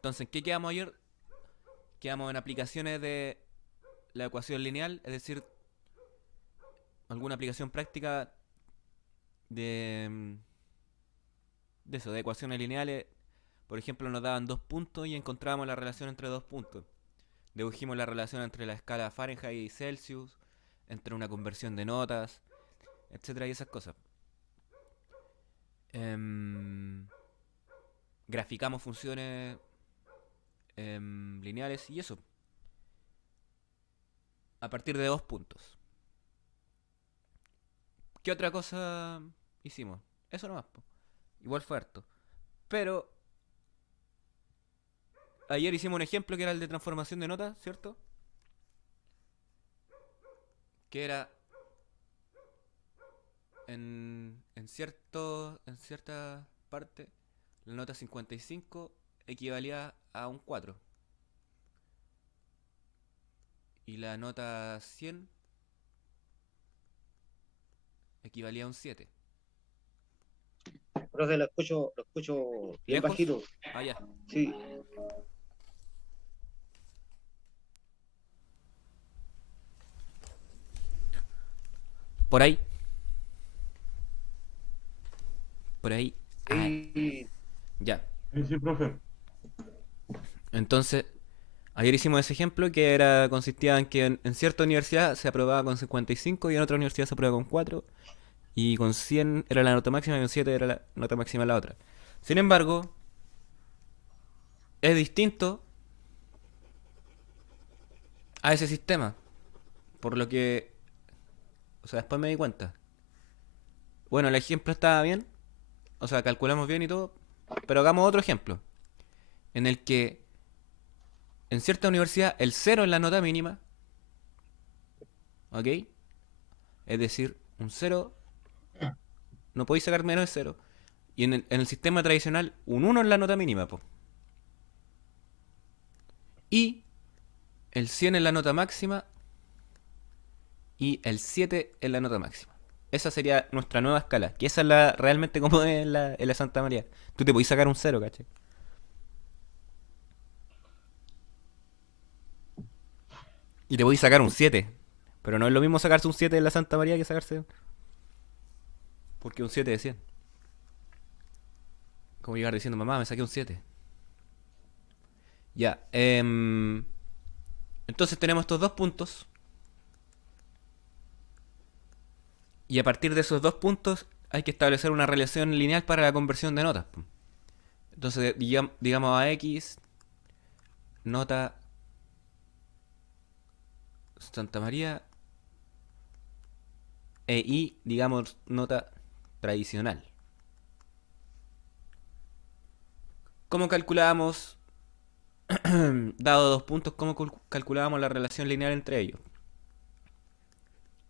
Entonces, ¿en qué quedamos ayer? Quedamos en aplicaciones de la ecuación lineal, es decir, alguna aplicación práctica de, de eso, de ecuaciones lineales. Por ejemplo, nos daban dos puntos y encontrábamos la relación entre dos puntos. Dedujimos la relación entre la escala Fahrenheit y Celsius, entre una conversión de notas, etcétera, y esas cosas. Em, Graficamos funciones lineales y eso, a partir de dos puntos. ¿Qué otra cosa hicimos? Eso nomás, po. Igual fue harto. Pero ayer hicimos un ejemplo que era el de transformación de notas, ¿cierto? Que era en cierta parte, la nota 55 equivalía a un 4 y la nota 100 equivalía a un 7. Profe, lo escucho bien ¿Lejos? bajito. Allá. Sí. Por ahí. Por ahí. Ah, Sí. ya. Sí, sí, profe. Entonces, ayer hicimos ese ejemplo que era consistía en que en cierta universidad se aprobaba con 55 y en otra universidad se aprueba con 4 y con 100 era la nota máxima y con 7 era la nota máxima en la otra. Sin embargo, es distinto a ese sistema, por lo que, o sea, después me di cuenta. Bueno, el ejemplo estaba bien, o sea, calculamos bien y todo, pero hagamos otro ejemplo, en el que en cierta universidad el cero es la nota mínima, ¿ok? Es decir, un cero no podéis sacar menos de cero. Y en el sistema tradicional, un uno es la nota mínima, po. Y el 100 es la nota máxima y el 7 es la nota máxima. Esa sería nuestra nueva escala, que esa es la realmente como es en la Santa María. Tú te podés sacar un cero, ¿cachai? Y te podés sacar un 7. Pero no es lo mismo sacarse un 7 en la Santa María que sacarse. Porque un 7 de 100. Como llegar diciendo, mamá, me saqué un 7. Ya. Entonces tenemos estos dos puntos. Y a partir de esos dos puntos hay que establecer una relación lineal para la conversión de notas. Entonces, digamos a X, nota Santa María, e Y, digamos, nota tradicional. ¿Cómo calculábamos, dado dos puntos, cómo calculábamos la relación lineal entre ellos?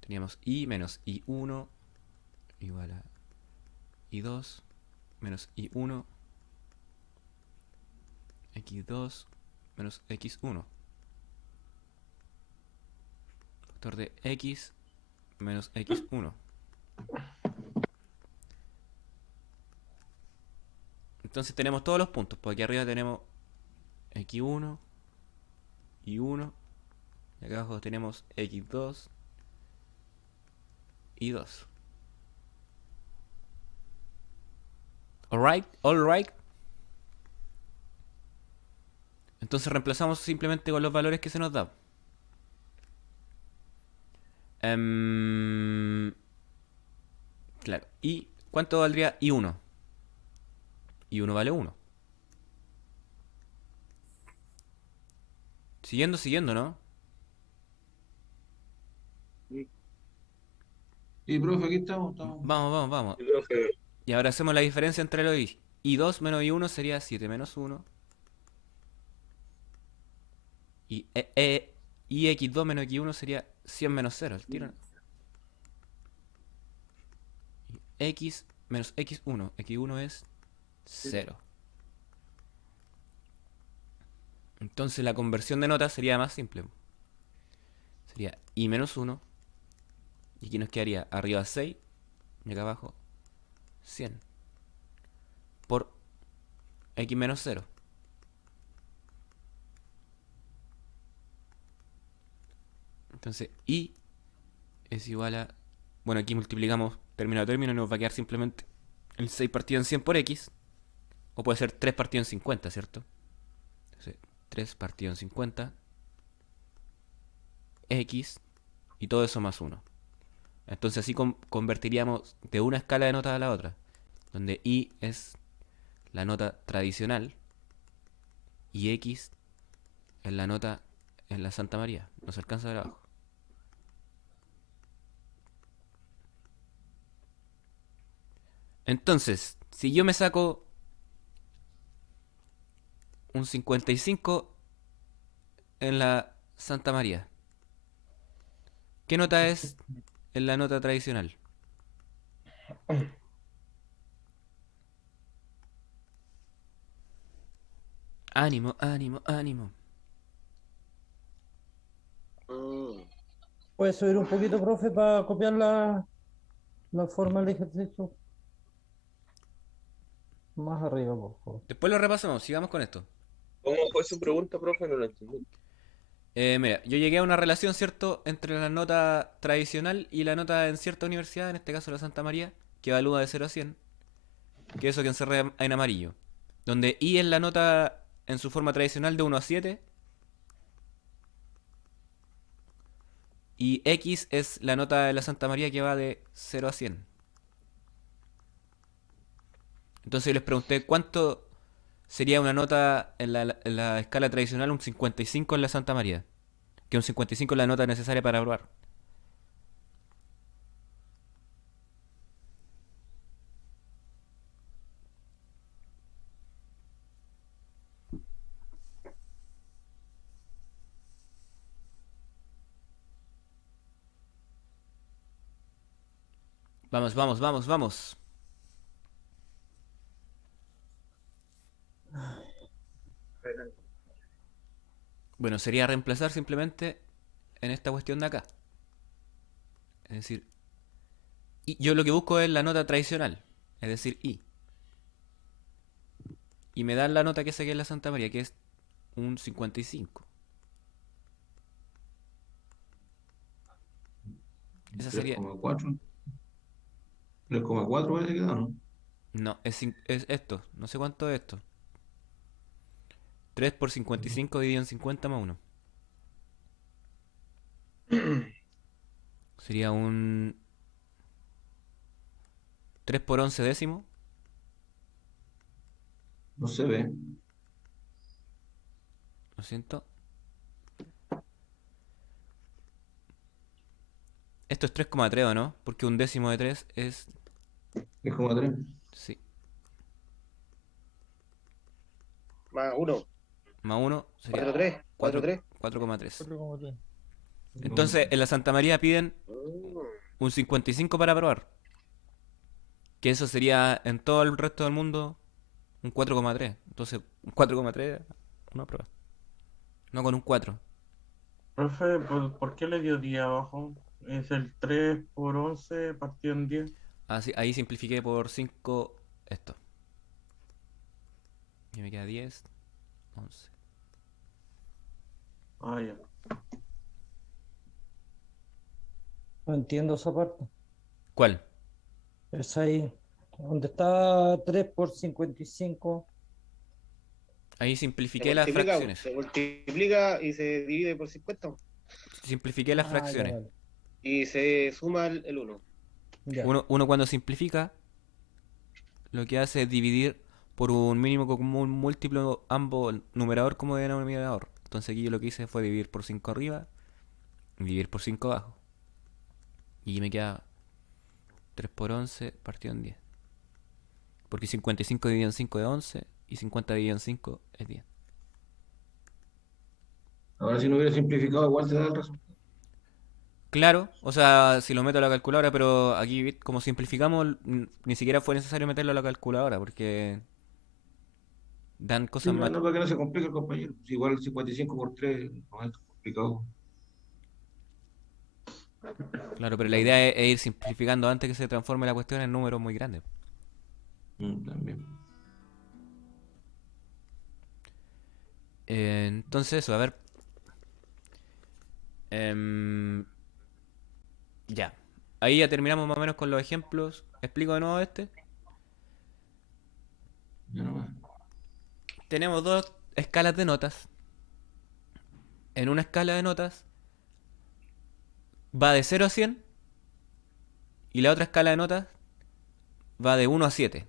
Teníamos Y menos Y1 igual a Y2 menos Y1, X2 menos X1. Factor de X menos X1. Entonces tenemos todos los puntos. Por aquí arriba tenemos X1, Y1. Y acá abajo tenemos X2 y 2. Alright, alright. Entonces reemplazamos simplemente con los valores que se nos dan. Claro. ¿Y cuánto valdría I1? I1 vale 1. Siguiendo, ¿no? Sí, profe, aquí estamos, Vamos. Sí, profe. Y ahora hacemos la diferencia entre los I. I2 menos I1 sería 7 menos 1. Y IX2 menos X1 sería 100 menos 0. El tiro. Y X menos X1. X1 es 0. Entonces la conversión de notas sería más simple. Sería I menos 1. Y aquí nos quedaría arriba 6 y acá abajo 100 por X menos 0. Entonces, I es igual a... Bueno, aquí multiplicamos término a término y nos va a quedar simplemente el 6 partido en 100 por X. O puede ser 3 partido en 50, ¿cierto? Entonces, 3 partido en 50. X. Y todo eso más 1. Entonces así convertiríamos de una escala de notas a la otra. Donde I es la nota tradicional. Y X es la nota en la Santa María. Nos alcanza a ver abajo. Entonces, si yo me saco un 55 en la Santa María, ¿qué nota es en la nota tradicional? Ánimo, ánimo, ánimo. Mm. ¿Puedes subir un poquito, profe, para copiar la forma del ejercicio? Más arriba, por favor. Después lo repasamos, sigamos con esto. ¿Cómo fue su pregunta, profe? No lo entendí. Mira, yo llegué a una relación, ¿cierto?, entre la nota tradicional y la nota en cierta universidad, en este caso la Santa María, que evalúa de 0 a 100, que es eso que encerré en amarillo. Donde I es la nota en su forma tradicional de 1 a 7, y X es la nota de la Santa María que va de 0 a 100. Entonces yo les pregunté cuánto sería una nota en la escala tradicional, un 55 en la Santa María. Que un 55 es la nota necesaria para probar. Vamos, vamos, vamos, vamos. Bueno, sería reemplazar simplemente en esta cuestión de acá. Es decir, yo lo que busco es la nota tradicional, es decir, I. Y me dan la nota que saqué en la Santa María, que es un 55. Esa sería... 3,4. 3,4 parece que da, ¿no? No, es esto. No sé cuánto es esto. 3 por 55 dividido en 50 más 1. Sería un 3 por 11 décimo. No se ve. Lo siento. Esto es 3,3, ¿o no? Porque un décimo de 3 es... 3,3. Sí. Más 1. Más 1 sería 4-3. 4-3. 4,3. 4,3. Entonces, en la Santa María piden un 55 para probar. Que eso sería en todo el resto del mundo un 4,3. Entonces, un 4,3 una prueba. No con un 4. Profe, ¿por qué le dio 10 abajo? Es el 3 por 11 partido en 10. Así, ahí simplifiqué por 5 esto. Y me queda 10, 11. Ah, ya. No entiendo esa parte. ¿Cuál? Es ahí, donde está 3 por 55. Ahí Se simplifiqué las multiplica, fracciones. se multiplica y se divide por 50. Simplifiqué las Ya, fracciones. vale. Y se suma el 1. Ya. Uno cuando simplifica, lo que hace es dividir por un mínimo común múltiplo ambos, numerador como denominador. Entonces aquí yo lo que hice fue dividir por 5 arriba y dividir por 5 abajo. Y me queda 3 por 11 partido en 10. Porque 55 dividido en 5 es 11 y 50 dividido en 5 es 10. Ahora si no hubiera simplificado, igual te da el resultado. Claro, o sea, si lo meto a la calculadora, pero aquí como simplificamos, ni siquiera fue necesario meterlo a la calculadora porque dan Sí, cosas más... no, para que no se complique el compañero. Si igual el 55 por 3 no es complicado. Claro, pero la idea es ir simplificando antes que se transforme la cuestión en números muy grandes. También. Entonces eso, a ver. Em, ya. Ahí ya terminamos más o menos con los ejemplos. Explico de nuevo este. Ya nomás. Tenemos dos escalas de notas. En una escala de notas va de 0 a 100 y la otra escala de notas va de 1 a 7.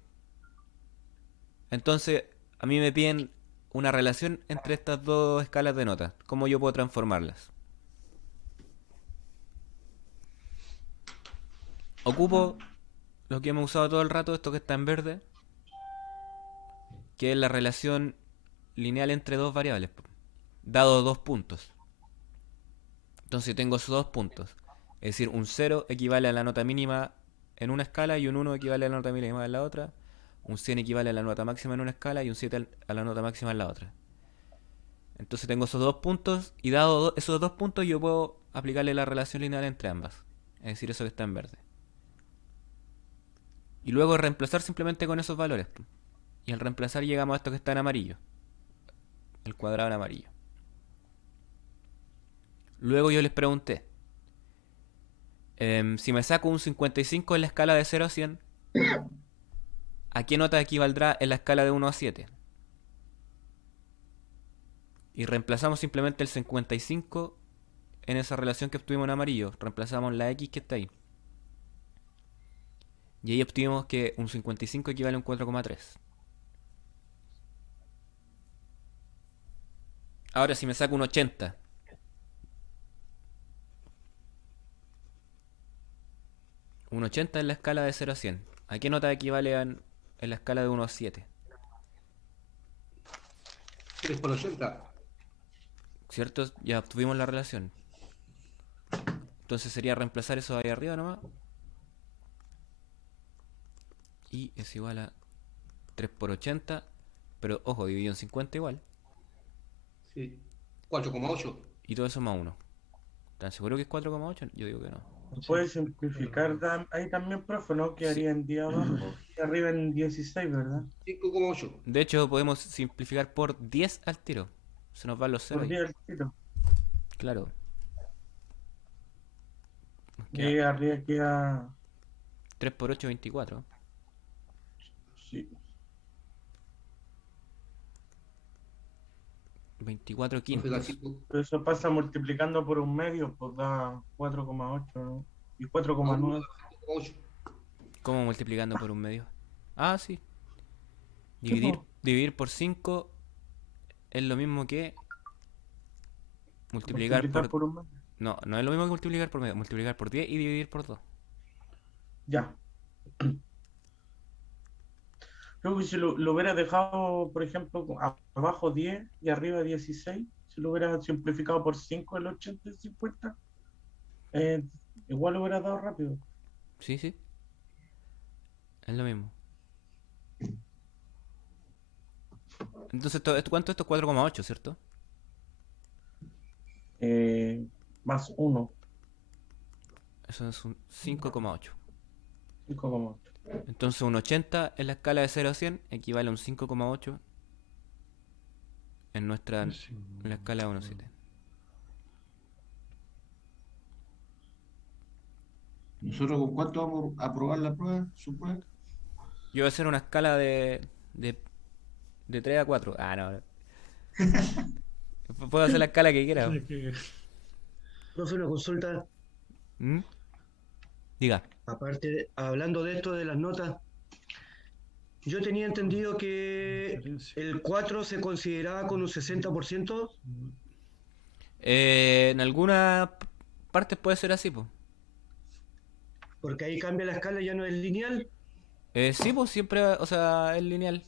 Entonces, a mí me piden una relación entre estas dos escalas de notas. ¿Cómo yo puedo transformarlas? Ocupo lo que hemos usado todo el rato, esto que está en verde, que es la relación lineal entre dos variables, dado dos puntos. Entonces tengo esos dos puntos. Es decir, un 0 equivale a la nota mínima en una escala y un 1 equivale a la nota mínima en la otra. Un 100 equivale a la nota máxima en una escala y un 7 a la nota máxima en la otra. Entonces tengo esos dos puntos y dado esos dos puntos yo puedo aplicarle la relación lineal entre ambas. Es decir, eso que está en verde. Y luego reemplazar simplemente con esos valores. Y al reemplazar llegamos a esto que está en amarillo. El cuadrado en amarillo. Luego yo les pregunté, si me saco un 55 en la escala de 0 a 100, ¿a qué nota equivaldrá en la escala de 1 a 7? Y reemplazamos simplemente el 55 en esa relación que obtuvimos en amarillo. Reemplazamos la X que está ahí. Y ahí obtuvimos que un 55 equivale a un 4,3. Ahora si me saco un 80. Un 80 en la escala de 0 a 100. ¿A qué nota equivale en la escala de 1 a 7? 3 por 80. ¿Cierto? Ya obtuvimos la relación. Entonces sería reemplazar eso ahí arriba nomás. Y es igual a 3 por 80. Pero ojo, dividido en 50 igual. Sí. 4,8. Y todo eso más 1. ¿Están seguros que es 4,8? Yo digo que no. Puede simplificar ahí también, profe, ¿no? Quedaría en 10 abajo y arriba en 16, ¿verdad? 5,8. De hecho, podemos simplificar por 10 al tiro. Se nos van los 0 Por ahí. 10 al tiro. Claro. Nos Y queda ahí arriba queda. 3 por 8, 24. Sí. 24 Profe, quintos. da 5. Pero eso pasa multiplicando por un medio, pues da 4,8, ¿no? Y 4,9. 5,8. ¿Cómo multiplicando por un medio? Ah, sí. Sí, po. Dividir por 5 es lo mismo que multiplicar Multiplicar por... por un medio. No, no es lo mismo que multiplicar por medio. Multiplicar por 10 y dividir por 2. Ya. Creo que si lo hubiera dejado, por ejemplo, abajo 10 y arriba 16, si lo hubiera simplificado por 5 el 80 y 50, igual lo hubiera dado rápido. Sí, sí. Es lo mismo. Entonces, ¿cuánto es esto? 4,8, ¿cierto? Más 1, Eso es un 5,8. 5,8. Entonces, un 80 en la escala de 0 a 100 equivale a un 5,8 en la escala de 1 a 7. ¿Nosotros con cuánto vamos a aprobar la prueba? ¿Su prueba? Yo voy a hacer una escala de 3 a 4. Ah, no. Puedo hacer la escala que quiera. Profe, una consulta, ¿Mm? Diga. aparte, hablando de esto de las notas, yo tenía entendido que el 4 se consideraba con un 60%. En algunas partes puede ser así, pues. Porque ahí cambia la escala, ya no es lineal. Sí, pues siempre, o sea, es lineal.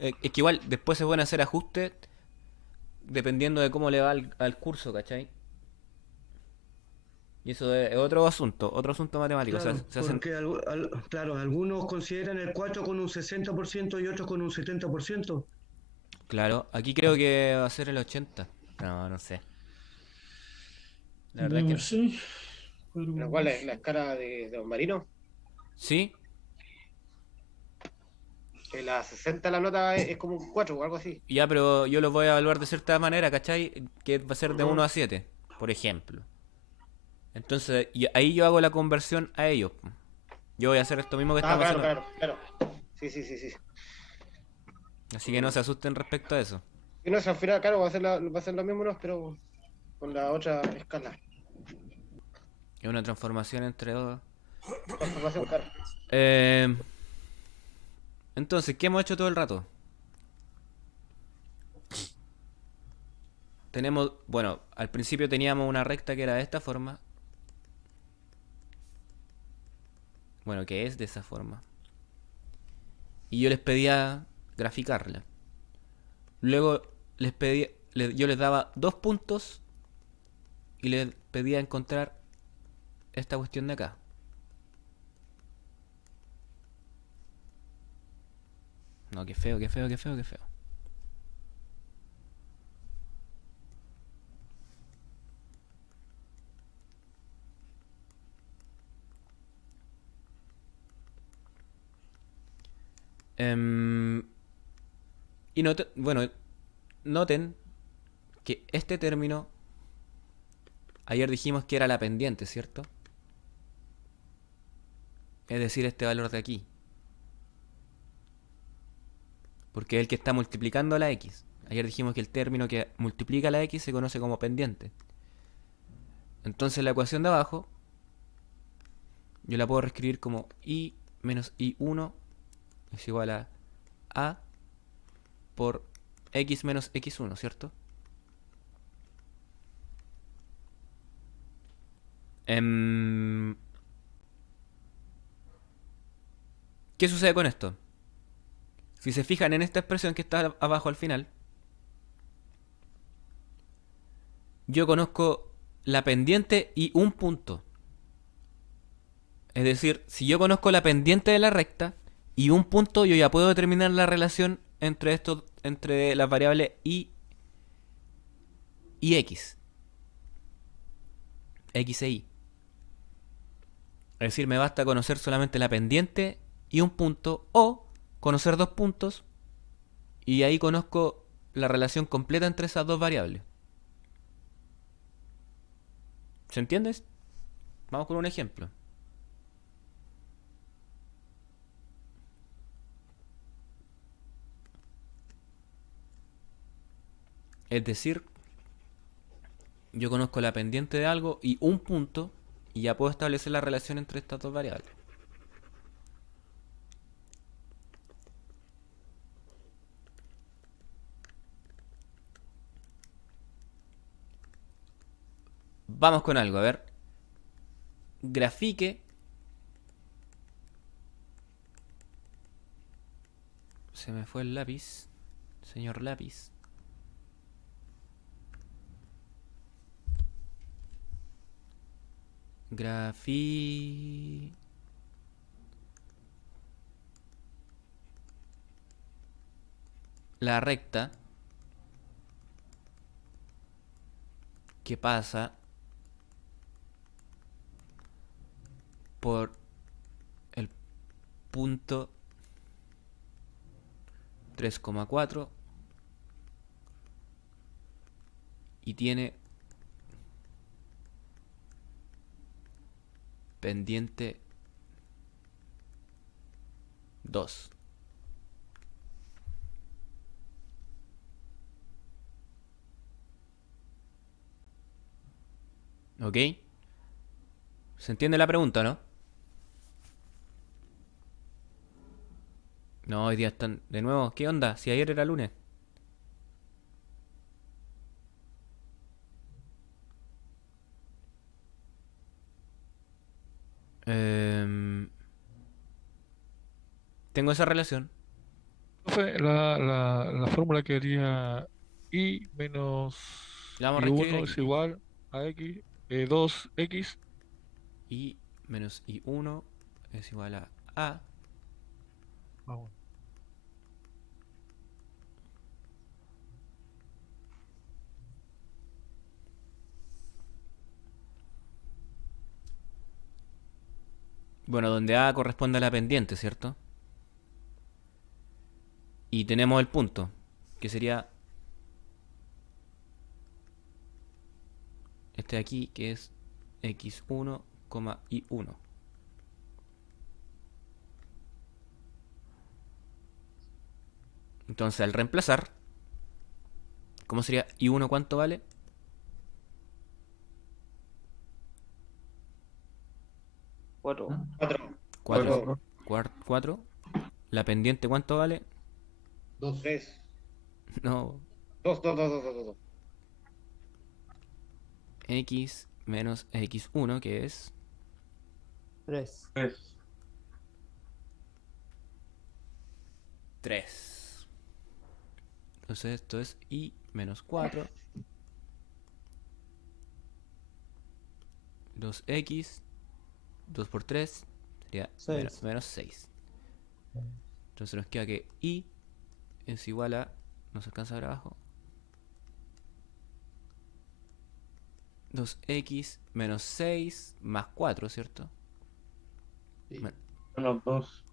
Es que igual después se pueden hacer ajustes dependiendo de cómo le va al curso, ¿cachai? Y eso es otro asunto matemático. O sea, Claro, se hacen... porque claro, algunos consideran el 4 con un 60% y otros con un 70%. Claro, aquí creo que va a ser el 80. No, no sé. La verdad es que no. Sí. ¿La cual es la escala de Don Marino? ¿Sí? Que la 60 la nota es como un 4 o algo así. Ya, pero yo lo voy a evaluar de cierta manera, ¿cachai? Que va a ser de 1 a 7, por ejemplo. Entonces, y ahí yo hago la conversión a ellos. Po. Yo voy a hacer esto mismo que estamos Claro, haciendo. claro, claro. Sí, sí, sí, sí. Así que no se asusten respecto a eso. Y no, si al final, claro, va a ser lo mismo, ¿no? Pero con la otra escala. Es una transformación entre dos. Transformación, claro. Eh, entonces, ¿qué hemos hecho todo el rato? Tenemos, bueno, al principio teníamos una recta que era de esta forma. Bueno, que es de esa forma. Y yo les pedía graficarla. Luego yo les daba 2 puntos y les pedía encontrar esta cuestión de acá. No, qué feo, qué feo, qué feo, qué feo. Em, y bueno, noten que este término, ayer dijimos que era la pendiente, ¿cierto? Es decir, este valor de aquí. Porque es el que está multiplicando la x. Ayer dijimos que el término que multiplica la x se conoce como pendiente. Entonces la ecuación de abajo yo la puedo reescribir como y menos i1 es igual a por x menos x1, ¿cierto? ¿Qué sucede con esto? Si se fijan en esta expresión que está abajo al final, yo conozco la pendiente y un punto. Es decir, si yo conozco la pendiente de la recta y un punto, yo ya puedo determinar la relación entre las variables y x. X e y. Es decir, me basta conocer solamente la pendiente y un punto, o conocer 2 puntos y ahí conozco la relación completa entre esas dos variables. ¿Se entiende? Vamos con un ejemplo. Es decir, yo conozco la pendiente de algo y un punto y ya puedo establecer la relación entre estas dos variables. Vamos con algo, a ver. Grafique. Se me fue el lápiz. Señor lápiz. La recta que pasa por el punto 3,4 y tiene pendiente 2. ¿Ok? ¿Se entiende la pregunta, no? No, hoy día están de nuevo. ¿Qué onda? Si ayer era lunes. Tengo esa relación. Profe, la fórmula quedaría i menos La vamos a reescribir i1 aquí. es igual a x, 2x. I menos I1 es igual a A. Vamos. Bueno, donde A corresponde a la pendiente, ¿cierto? Y tenemos el punto, que sería este de aquí, que es x1, y1. Entonces al reemplazar, ¿cómo sería y1 cuánto vale? 4. 4. 4. La pendiente ¿cuánto vale? 3. No, 2, 2, 2, 2, 2, 2. x menos x1 que es 3. 3. Entonces esto es y menos 4. 2x. 2 por 3 sería Seis. menos 6. Entonces nos queda que y es igual a... No se alcanza a ver abajo. 2x menos 6 más 4, ¿cierto? Sí. Menos 2.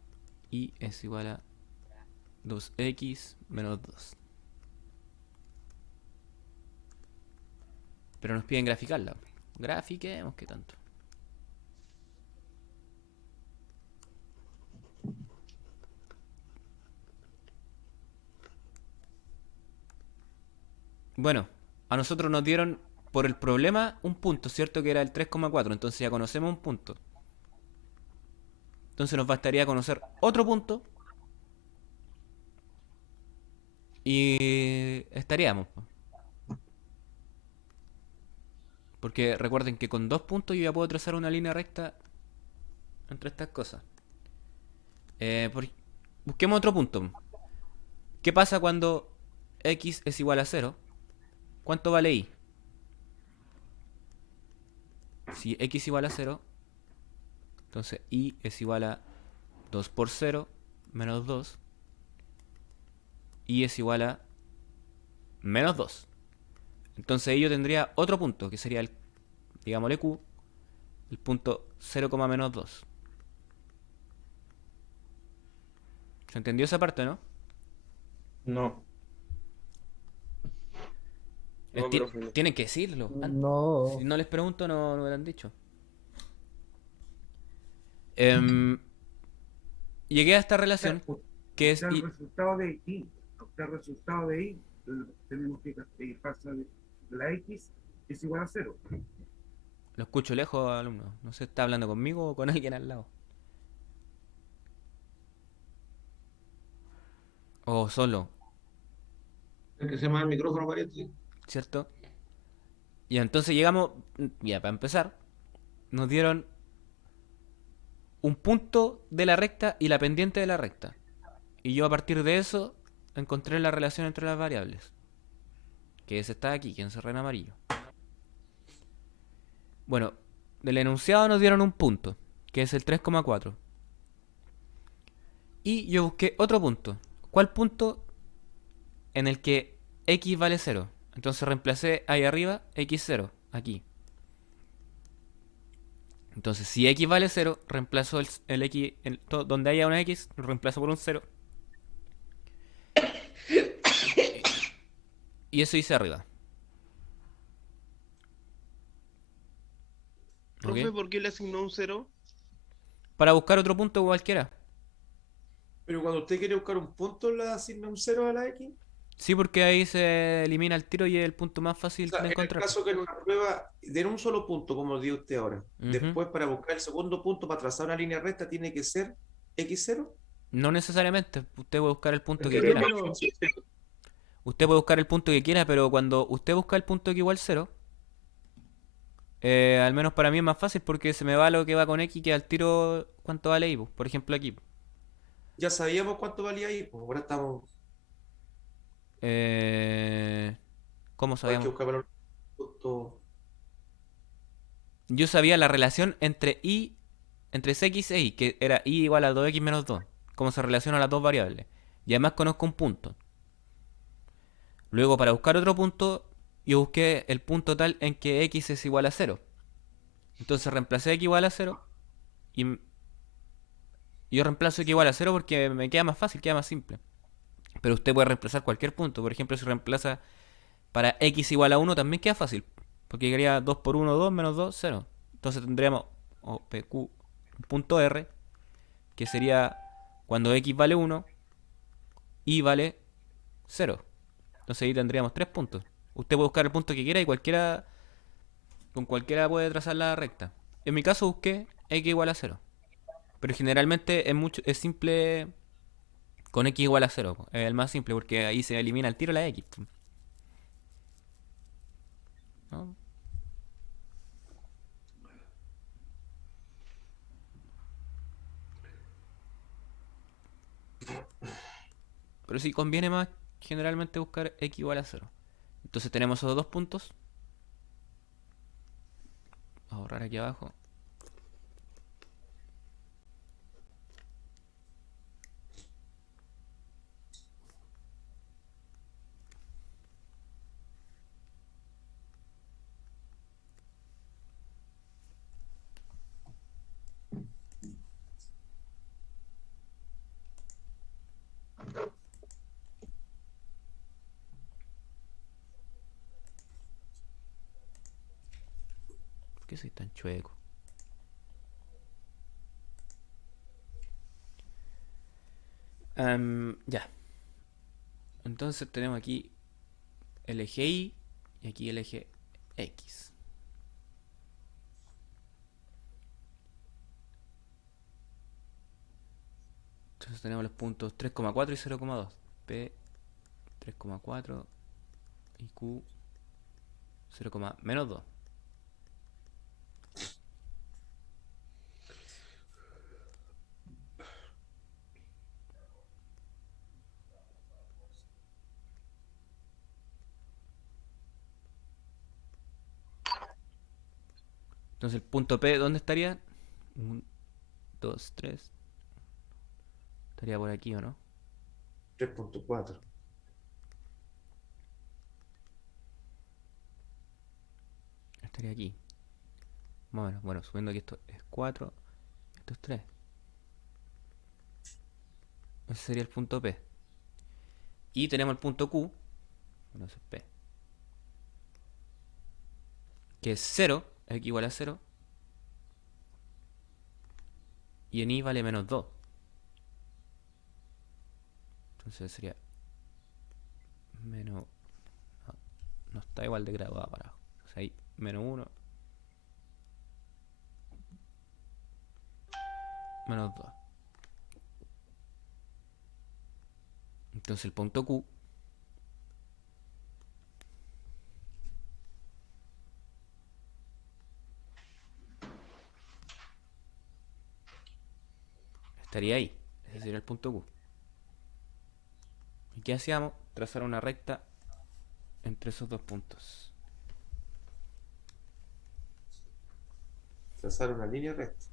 Y es igual a 2x menos 2. Pero nos piden graficarla. Grafiquemos, ¿qué tanto? Bueno, a nosotros nos dieron por el problema un punto, ¿cierto? Que era el 3,4. Entonces ya conocemos un punto. Entonces nos bastaría conocer otro punto. Y estaríamos. Porque recuerden que con 2 puntos yo ya puedo trazar una línea recta entre estas cosas. Busquemos otro punto. ¿Qué pasa cuando x es igual a 0? ¿Cuánto vale y? Si x igual a 0, entonces y es igual a 2 por 0 menos 2. Y es igual a menos 2. Entonces yo tendría otro punto, que sería el, digámosle q, el punto 0, menos 2. ¿Se entendió esa parte, no? No. No, profe, no. Tienen que decirlo. No. Si no les pregunto, no me lo han dicho. Llegué a esta relación que es El y... resultado de I, tenemos que pasa de la X es igual a 0. Lo escucho lejos, alumno. No sé, ¿está hablando conmigo o con alguien al lado? O solo, Es que se llama el micrófono, parece. ¿cierto? Y entonces llegamos, ya para empezar, nos dieron un punto de la recta y la pendiente de la recta. Y yo a partir de eso encontré la relación entre las variables. Que ese está aquí, que encerré en amarillo. Bueno, del enunciado nos dieron un punto, que es el 3,4. Y yo busqué otro punto. ¿Cuál punto? En el que x vale 0. Entonces reemplacé ahí arriba x0, aquí. Entonces si x vale 0, reemplazo el x, donde haya una x, lo reemplazo por un 0. Y eso hice arriba. Profe, ¿Ok? ¿por qué le asignó un 0? Para buscar otro punto cualquiera. Pero cuando usted quiere buscar un punto, ¿le asigna un 0 a la X? Sí, porque ahí se elimina el tiro y es el punto más O fácil sea, de en el encontrar. caso que en una prueba den un solo punto, como dio usted ahora, Ujú. después para buscar el segundo punto, para trazar una línea recta, tiene que ser X0. No necesariamente. Usted puede buscar el punto que Pero- quiera. Usted puede buscar el punto que quiera, pero cuando usted busca el punto que igual 0, al menos para mí es más fácil porque se me va lo que va con X que al tiro cuánto vale Y. Por ejemplo aquí. Ya sabíamos cuánto valía ahí, pues ahora estamos. ¿Cómo Hay que sabíamos? buscar valor punto. Yo sabía la relación entre X e Y, que era Y igual a 2X menos 2. Cómo se relacionan las dos variables. Y además conozco un punto. Luego para buscar otro punto, yo busqué el punto tal en que X es igual a 0. Entonces reemplacé X igual a 0. Y yo reemplazo X igual a 0 porque me queda más fácil, queda más simple. Pero usted puede reemplazar cualquier punto. Por ejemplo, si reemplaza para X igual a 1 también queda fácil. Porque quedaría 2 por 1, 2 menos 2, 0. Entonces tendríamos OPQ punto R, que sería cuando X vale 1, Y vale 0. Entonces ahí tendríamos 3 puntos. Usted puede buscar el punto que quiera y con cualquiera puede trazar la recta. En mi caso busqué X igual a 0. Pero generalmente es simple con X igual a 0. Es el más simple porque ahí se elimina el tiro la X. ¿No? Pero sí conviene más generalmente buscar X igual a 0. Entonces tenemos esos dos puntos. Vamos a borrar aquí abajo. ¿Por qué soy tan chueco? Ya. Entonces tenemos aquí el eje Y y aquí el eje X. Entonces tenemos los puntos 3,4 y 0,2. P 3,4 y Q 0,-2. Entonces el punto P, ¿dónde estaría? 1, 2, 3. Estaría por aquí, ¿o no? 3.4. Estaría aquí. Más o menos. Bueno, subiendo que esto es 4, esto es 3. Ese sería el punto P. Y tenemos el punto Q, bueno, eso es P, que es 0, X igual a 0. Y en Y vale -2. Entonces sería menos... No está igual de graduado para abajo. Entonces ahí, -1, -2. Entonces el punto Q estaría ahí. Ese sería el punto Q. ¿Y qué hacíamos? Trazar una recta entre esos dos puntos. Trazar una línea recta.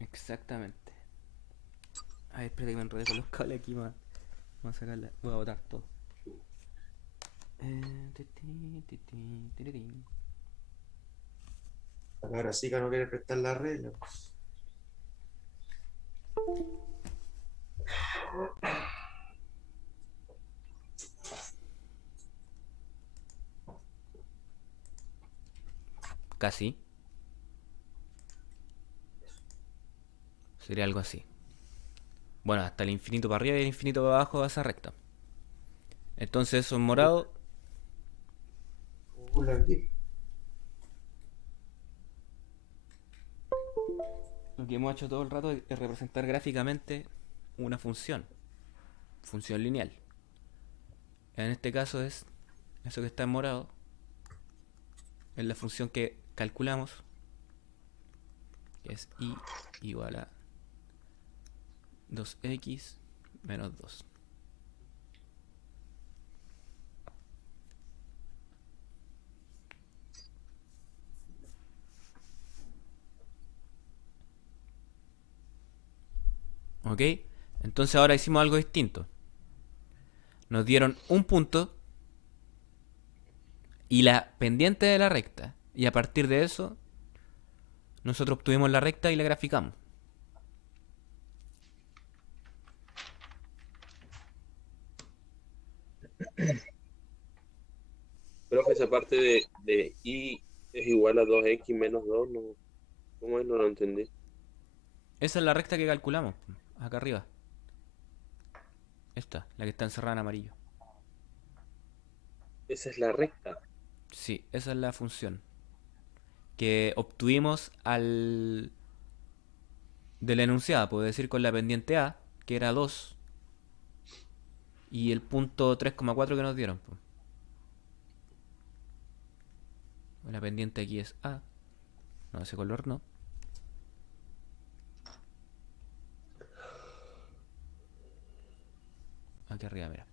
Exactamente. A ver, espérate que me enredé con los cables aquí más. Vamos a sacarla. Voy a botar todo. Ahora sí que no quiere prestar la regla. Casi. Sería algo así. Bueno, hasta el infinito para arriba y el infinito para abajo de esa recta. Entonces eso en morado. Lo que hemos hecho todo el rato es representar gráficamente una función. Función lineal. En este caso es eso que está en morado. Es la función que calculamos. Que es y igual a 2x menos 2. ¿Ok? Entonces ahora hicimos algo distinto. Nos dieron un punto y la pendiente de la recta. Y a partir de eso, nosotros obtuvimos la recta y la graficamos. Profe, esa parte de I es igual a 2x menos 2, no. ¿Cómo es? No lo entendí. Esa es la recta que calculamos, acá arriba. Esta, la que está encerrada en amarillo. Esa es la recta. Sí, esa es la función que obtuvimos al del enunciado, puedo decir con la pendiente A, que era 2, y el punto 3,4 que nos dieron, po. La pendiente aquí es A. No, ese color no. Aquí arriba, mira.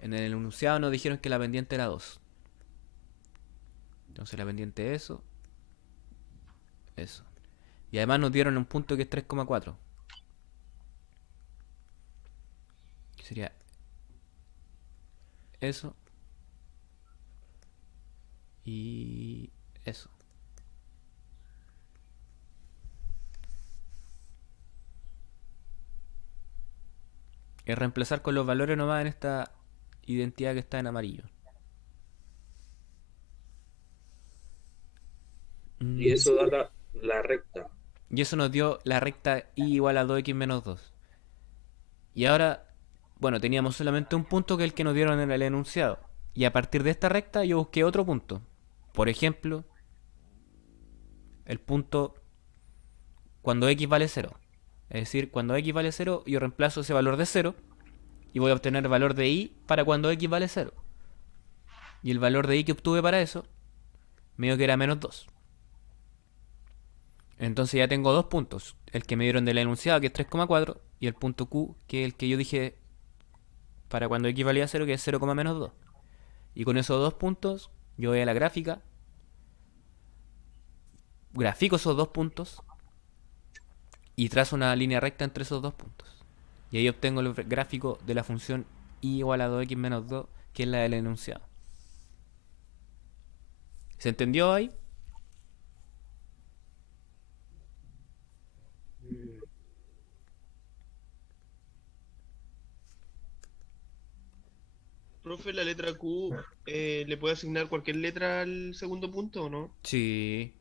En el enunciado nos dijeron que la pendiente era 2. Entonces la pendiente es eso. Eso. Y además nos dieron un punto que es 3,4. Que sería eso. Y eso. Es reemplazar con los valores nomás en esta identidad que está en amarillo. Y eso da la recta. Y eso nos dio la recta y igual a 2x menos 2. Y ahora, bueno, teníamos solamente un punto que es el que nos dieron en el enunciado. Y a partir de esta recta yo busqué otro punto. Por ejemplo, el punto cuando x vale 0. Es decir, cuando x vale 0, yo reemplazo ese valor de 0 y voy a obtener el valor de y para cuando x vale 0. Y el valor de y que obtuve para eso me dio que era menos 2. Entonces ya tengo dos puntos. El que me dieron del enunciado, que es 3,4, y el punto Q, que es el que yo dije para cuando x valía 0, que es 0, menos 2. Y con esos dos puntos, yo voy a la gráfica, grafico esos dos puntos y trazo una línea recta entre esos dos puntos. Y ahí obtengo el gráfico de la función y igual a 2x menos 2, que es la del enunciado. ¿Se entendió ahí? Profe, la letra Q, ¿le puede asignar cualquier letra al segundo punto o no? Sí.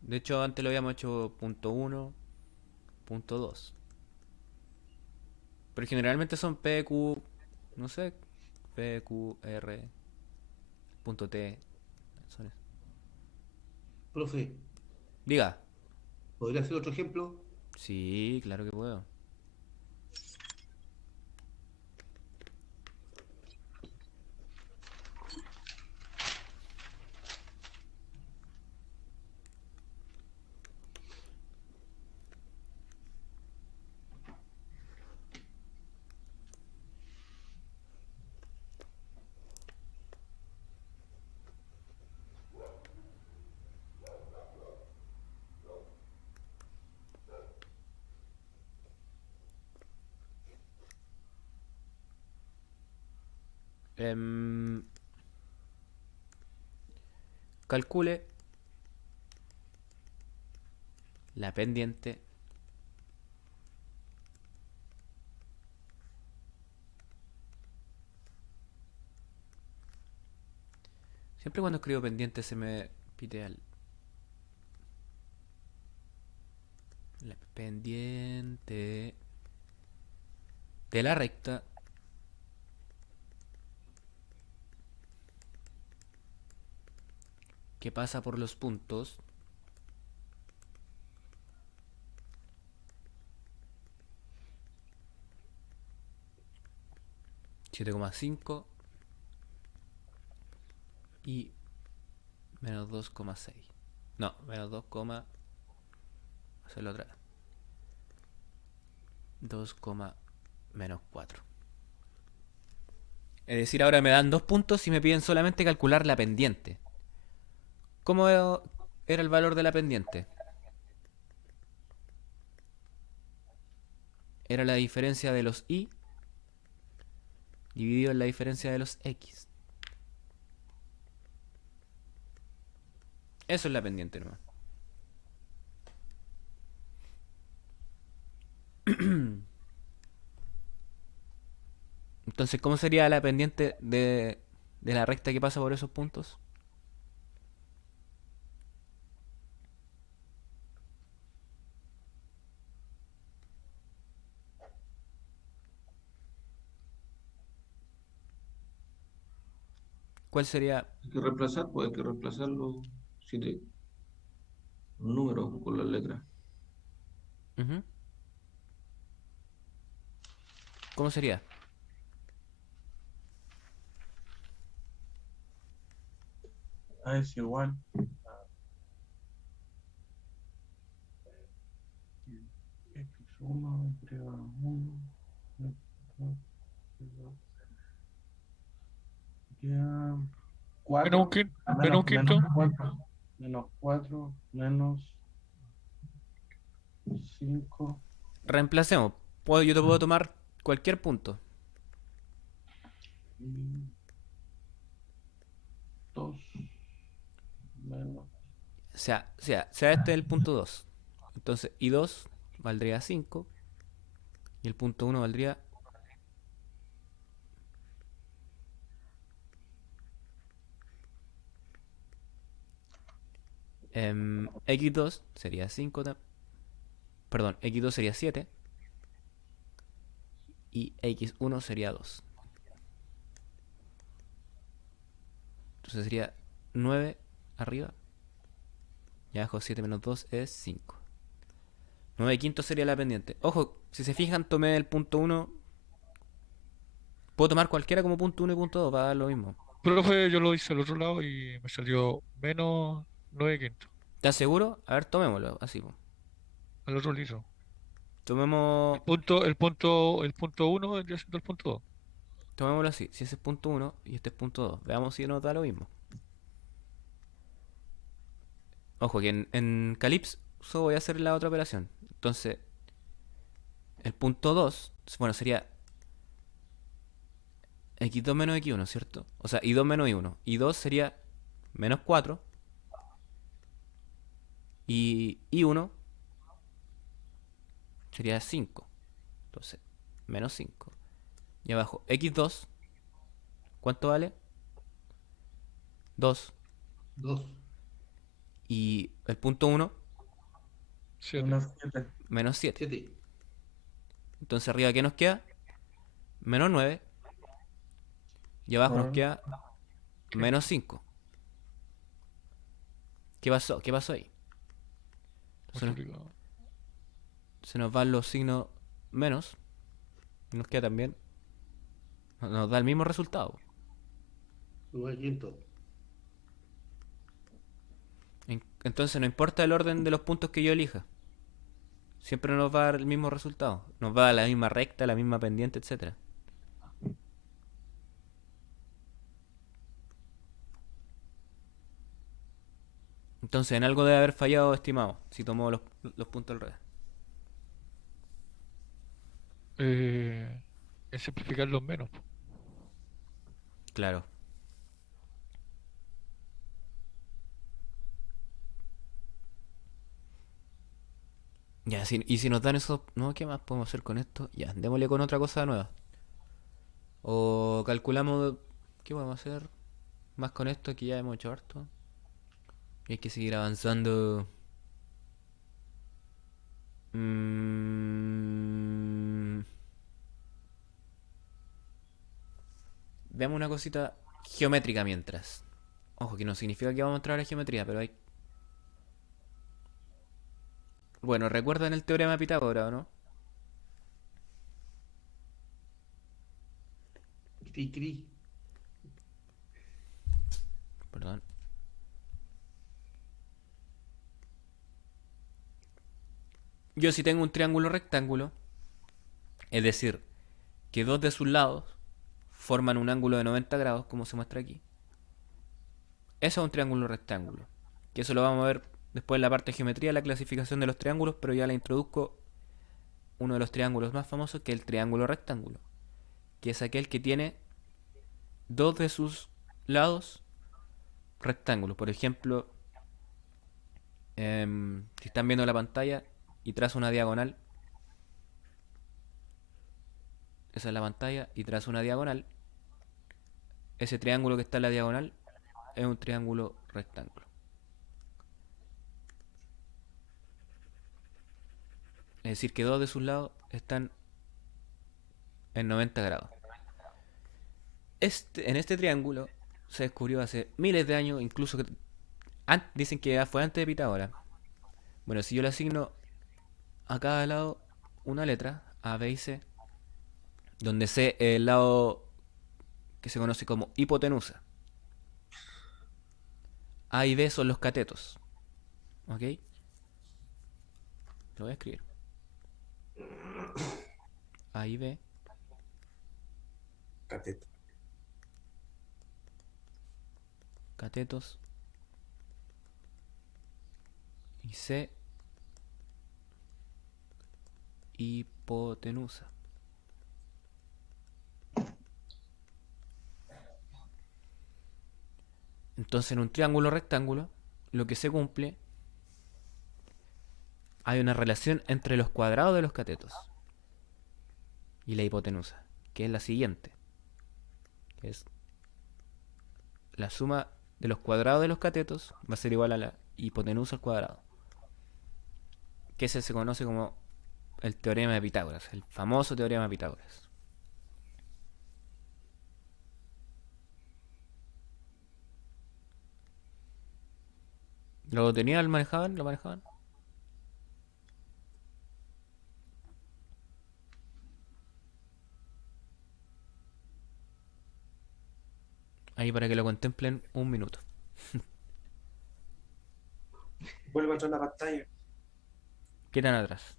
De hecho, antes lo habíamos hecho punto 1, punto 2. Pero generalmente son P, Q, no sé, P, Q, R, punto T. Son eso. Profe, Diga. ¿podría hacer otro ejemplo? Sí, claro que puedo. Calcule la pendiente siempre cuando escribo pendiente se me pitea la pendiente de la recta que pasa por los puntos 7,5 y menos 2,6. No, menos 2, hacerlo otra vez. 2, menos 4. Es decir, ahora me dan dos puntos y me piden solamente calcular la pendiente. ¿Cómo era el valor de la pendiente? Era la diferencia de los y dividido en la diferencia de los x. Eso es la pendiente nomás. Entonces, ¿cómo sería la pendiente de la recta que pasa por esos puntos? ¿Cuál sería? Hay que reemplazar, pues hay que reemplazar los números con las letras. Ujú. ¿Cómo sería? A es igual. X1, Y1, ya. Menos un 4, quinto. Menos un menos quinto. 4, menos 4, menos 5, Reemplacemos. Yo te puedo tomar cualquier punto. 2, menos. Sea este el punto 2. Entonces, I2 valdría 5. Y el punto 1 valdría... X2 sería 5. Perdón, X2 sería 7. Y X1 sería 2. Entonces sería 9 arriba. Y abajo 7 menos 2 es 5. 9 quinto sería la pendiente. Ojo, si se fijan, tomé el punto 1. Puedo tomar cualquiera como punto 1 y punto 2 para dar lo mismo. Profe, yo lo hice al otro lado y me salió menos 9 quintos. ¿Estás seguro? A ver, tomémoslo así, po. Al otro litro. Tomemos, El punto 1 vendría siendo el punto 2. tomémoslo así. Si ese es punto 1 y este es punto 2. Veamos si nos da lo mismo. Ojo, que en Calypso voy a hacer la otra operación. Entonces, el punto 2, bueno, sería X2 menos X1, ¿cierto? O sea, I2 menos I1. I2 sería menos 4. Y I1 sería 5. Entonces, menos 5. Y abajo, X2, ¿cuánto vale? 2. 2. Y el punto 1, 7. Menos 7. menos 7. 7. Entonces, arriba, ¿qué nos queda? Menos 9. Y abajo nos queda menos 5. ¿Qué pasó? ¿Qué pasó ahí? Multiplicado. Se nos van los signos menos. Y nos queda también. Nos da el mismo resultado. 9 quinto. Entonces no importa el orden de los puntos que yo elija. Siempre nos va a dar el mismo resultado. Nos va a dar la misma recta, la misma pendiente, etcétera. Entonces en algo debe haber fallado, estimado, si tomó los puntos al revés. Es simplificar los menos. Claro. Ya, y si nos dan esos... No, ¿qué más podemos hacer con esto? Ya, démosle con otra cosa nueva. O calculamos... ¿Qué podemos hacer? Más con esto que ya hemos hecho harto. Y hay que seguir avanzando. Veamos una cosita geométrica mientras. Ojo, que no significa que vamos a entrar a la geometría, pero hay... Bueno, ¿recuerdan el teorema de Pitágoras, o no? Cri, cri. Perdón. Yo si tengo un triángulo rectángulo, es decir, que dos de sus lados forman un ángulo de 90 grados, como se muestra aquí. Eso es un triángulo rectángulo. Que eso lo vamos a ver después en la parte de geometría, la clasificación de los triángulos, pero ya la introduzco uno de los triángulos más famosos, que es el triángulo rectángulo, que es aquel que tiene dos de sus lados rectángulos. Por ejemplo, si están viendo la pantalla y trazo una diagonal, esa es la pantalla, y trazo una diagonal, ese triángulo que está en la diagonal es un triángulo rectángulo. Es decir, que dos de sus lados están en 90 grados. En este triángulo se descubrió hace miles de años, incluso que dicen que ya fue antes de Pitágoras. Bueno, si yo le asigno a cada lado una letra, A, B y C, donde C es el lado que se conoce como hipotenusa. A y B son los catetos. ¿Ok? Lo voy a escribir. A y B. Cateto. Catetos. Y C. Hipotenusa. Entonces en un triángulo rectángulo, lo que se cumple, hay una relación entre los cuadrados de los catetos y la hipotenusa, que es la siguiente, que es la suma de los cuadrados de los catetos va a ser igual a la hipotenusa al cuadrado, que ese se conoce como el teorema de Pitágoras, el famoso teorema de Pitágoras. ¿Lo tenían? ¿Lo manejaban? ¿Lo manejaban? Ahí para que lo contemplen un minuto. Vuelvo a entrar a la pantalla. ¿Qué tan atrás?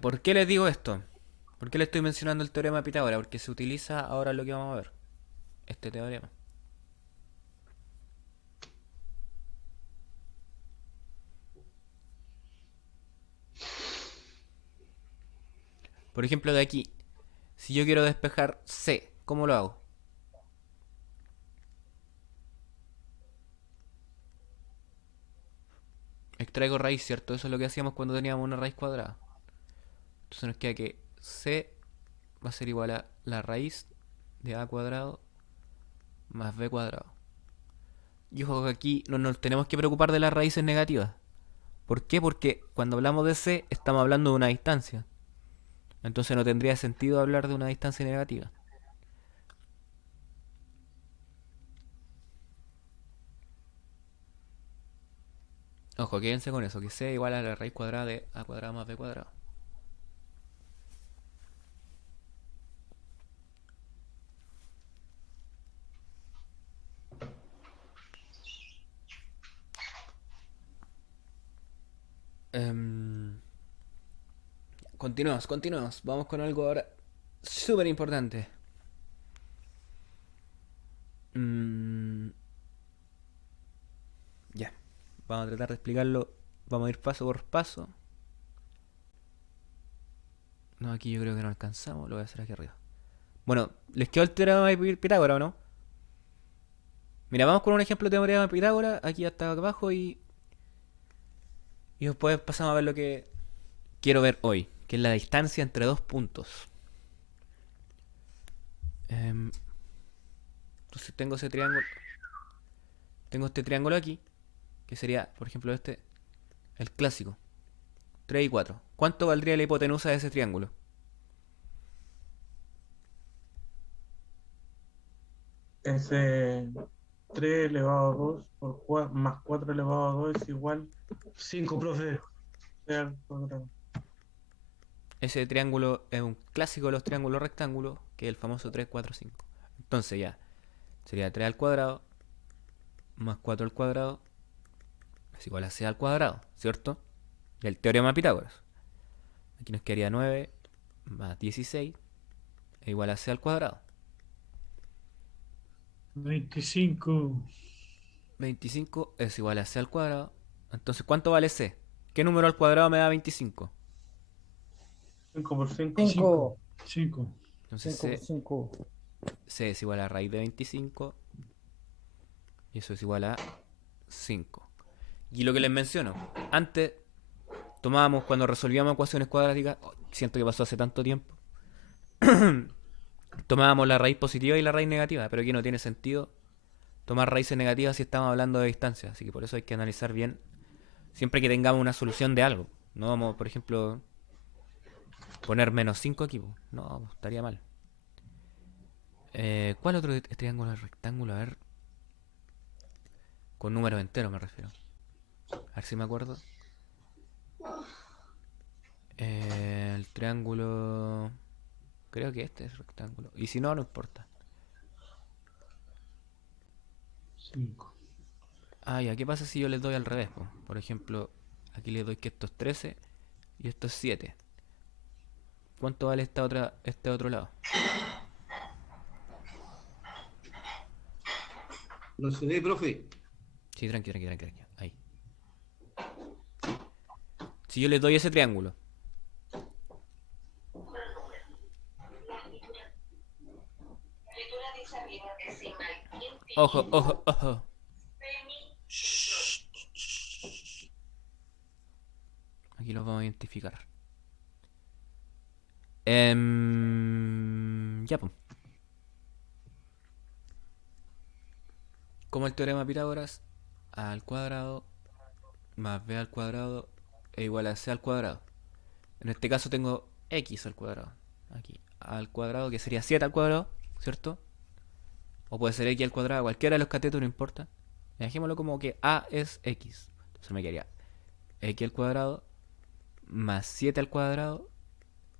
¿Por qué les digo esto? ¿Por qué les estoy mencionando el teorema de Pitágoras? Porque se utiliza ahora lo que vamos a ver. Este teorema. Por ejemplo, de aquí, si yo quiero despejar C, ¿cómo lo hago? Extraigo raíz, ¿cierto? Eso es lo que hacíamos cuando teníamos una raíz cuadrada. Entonces nos queda que C va a ser igual a la raíz de A cuadrado más B cuadrado. Y ojo que aquí no nos tenemos que preocupar de las raíces negativas. ¿Por qué? Porque cuando hablamos de C estamos hablando de una distancia. Entonces no tendría sentido hablar de una distancia negativa. Ojo, quédense con eso, que C igual a la raíz cuadrada de A cuadrado más B cuadrado. Continuemos. Vamos con algo ahora súper importante. Ya. Vamos a tratar de explicarlo. Vamos a ir paso por paso. No, aquí yo creo que no alcanzamos. Lo voy a hacer aquí arriba. Bueno, ¿les quedó el teorema de Pitágoras o no? Mira, vamos con un ejemplo de teorema de Pitágoras. Aquí hasta abajo y después pasamos a ver lo que quiero ver hoy, que es la distancia entre dos puntos. Entonces tengo ese triángulo. Tengo este triángulo aquí, que sería, por ejemplo, este, el clásico. 3 y 4. ¿Cuánto valdría la hipotenusa de ese triángulo? Ese 3 elevado a 2 por 4, más 4 elevado a 2 es igual 5, profe. al cuadrado. Ese triángulo es un clásico de los triángulos rectángulos, que es el famoso 3, 4, 5. Entonces ya, sería 3 al cuadrado más 4 al cuadrado es igual a C al cuadrado, ¿cierto? El teorema de Pitágoras. Aquí nos quedaría 9 más 16 es igual a C al cuadrado. 25. 25 es igual a C al cuadrado. Entonces, ¿cuánto vale C? ¿Qué número al cuadrado me da 25? 5 por 5. 5. 5. Entonces 5 por 5. C es igual a raíz de 25 y eso es igual a 5. Y lo que les menciono, antes tomábamos cuando resolvíamos ecuaciones cuadráticas, siento que pasó hace tanto tiempo, tomábamos la raíz positiva y la raíz negativa, pero aquí no tiene sentido tomar raíces negativas si estamos hablando de distancia, así que por eso hay que analizar bien siempre que tengamos una solución de algo. No vamos, por ejemplo, poner -5 aquí, po. No, po, estaría mal. ¿Cuál otro triángulo es rectángulo? A ver. Con números enteros me refiero. A ver si me acuerdo. El triángulo... Creo que este es rectángulo. Y si no, no importa. 5. Ah, ya, ¿qué pasa si yo les doy al revés, po? Por ejemplo, aquí les doy que esto es 13 y esto es 7. ¿Cuánto vale este otro lado? No se ve, profe. Sí, tranqui. Ahí. Si yo les doy ese triángulo. Ojo. Aquí los vamos a identificar. Ya, pues. Como el teorema de Pitágoras, a al cuadrado más b al cuadrado es igual a c al cuadrado. En este caso tengo x al cuadrado. Aquí, a al cuadrado, que sería 7 al cuadrado, ¿cierto? O puede ser x al cuadrado, cualquiera de los catetos, no importa. Dejémoslo como que a es x. Entonces me quedaría x al cuadrado más 7 al cuadrado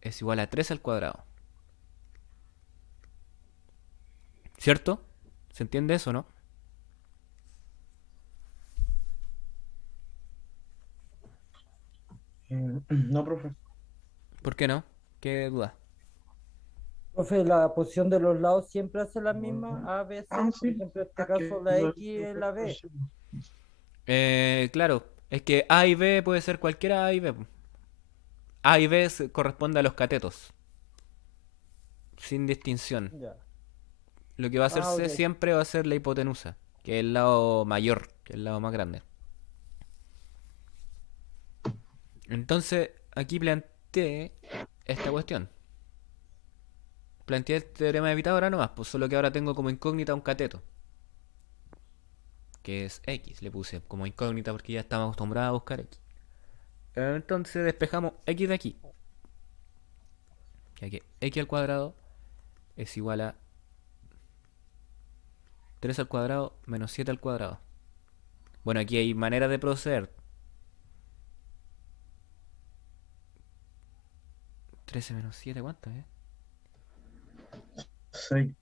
es igual a 3 al cuadrado. ¿Cierto? ¿Se entiende eso, no? No, profe. ¿Por qué no? ¿Qué duda? Profe, la posición de los lados siempre hace la misma, A, B, C. Por Sí. ejemplo, en este caso la X es la B. Claro, es que A y B puede ser cualquiera A y B, po. A y B corresponde a los catetos. Sin distinción. Ya. Lo que va a hacer C ok. siempre va a ser la hipotenusa, que es el lado mayor, que es el lado más grande. Entonces, aquí planteé esta cuestión. Planteé el teorema de Pitágoras nomás, pues solo que ahora tengo como incógnita un cateto. Que es X, le puse como incógnita porque ya estamos acostumbrados a buscar X. Entonces despejamos X de aquí. Ya que X al cuadrado es igual a 3 al cuadrado menos 7 al cuadrado. Bueno, aquí hay maneras de proceder. 13 menos 7, ¿cuánto es? 6.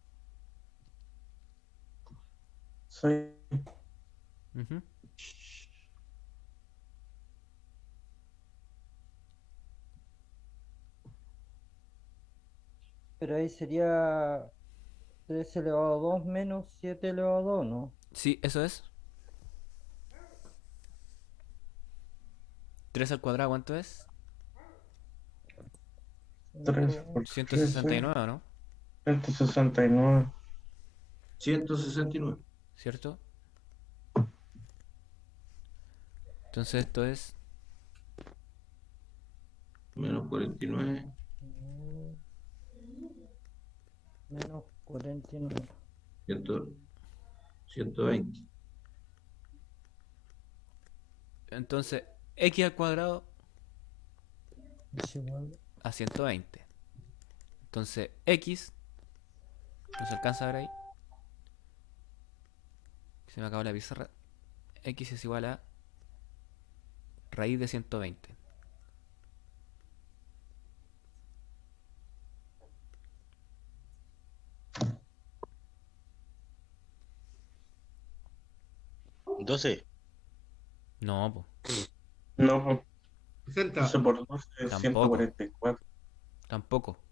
6. Ujú. Pero ahí sería 3 elevado a 2 menos 7 elevado a 2, ¿no? Sí, eso es. 3 al cuadrado, ¿cuánto es? 3 por 169, ¿no? 169. 169. ¿Cierto? Entonces esto es Menos 49. Menos 49. 120. entonces X al cuadrado Es igual. a 120. Entonces X, no se alcanza a ver ahí. Se me acabó la pizarra. X es igual a raíz de 120. ¿12? No, po. No, 60. 12 por 12 es Tampoco. 144. Tampoco.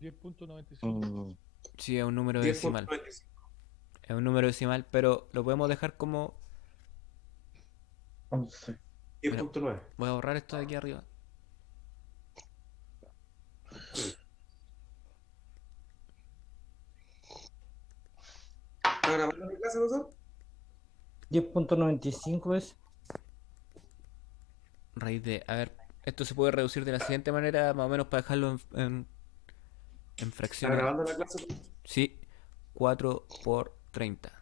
10.95. Sí, es un número decimal. 10.95. Es un número decimal, pero lo podemos dejar como... 11. 10.9. Voy a borrar esto de aquí arriba. ¿Está grabando mi clase, profesor? 10.95 es. Raíz de... A ver, esto se puede reducir de la siguiente manera, más o menos para dejarlo en ¿Está fracciones. grabando la clase? Sí, 4 por 30.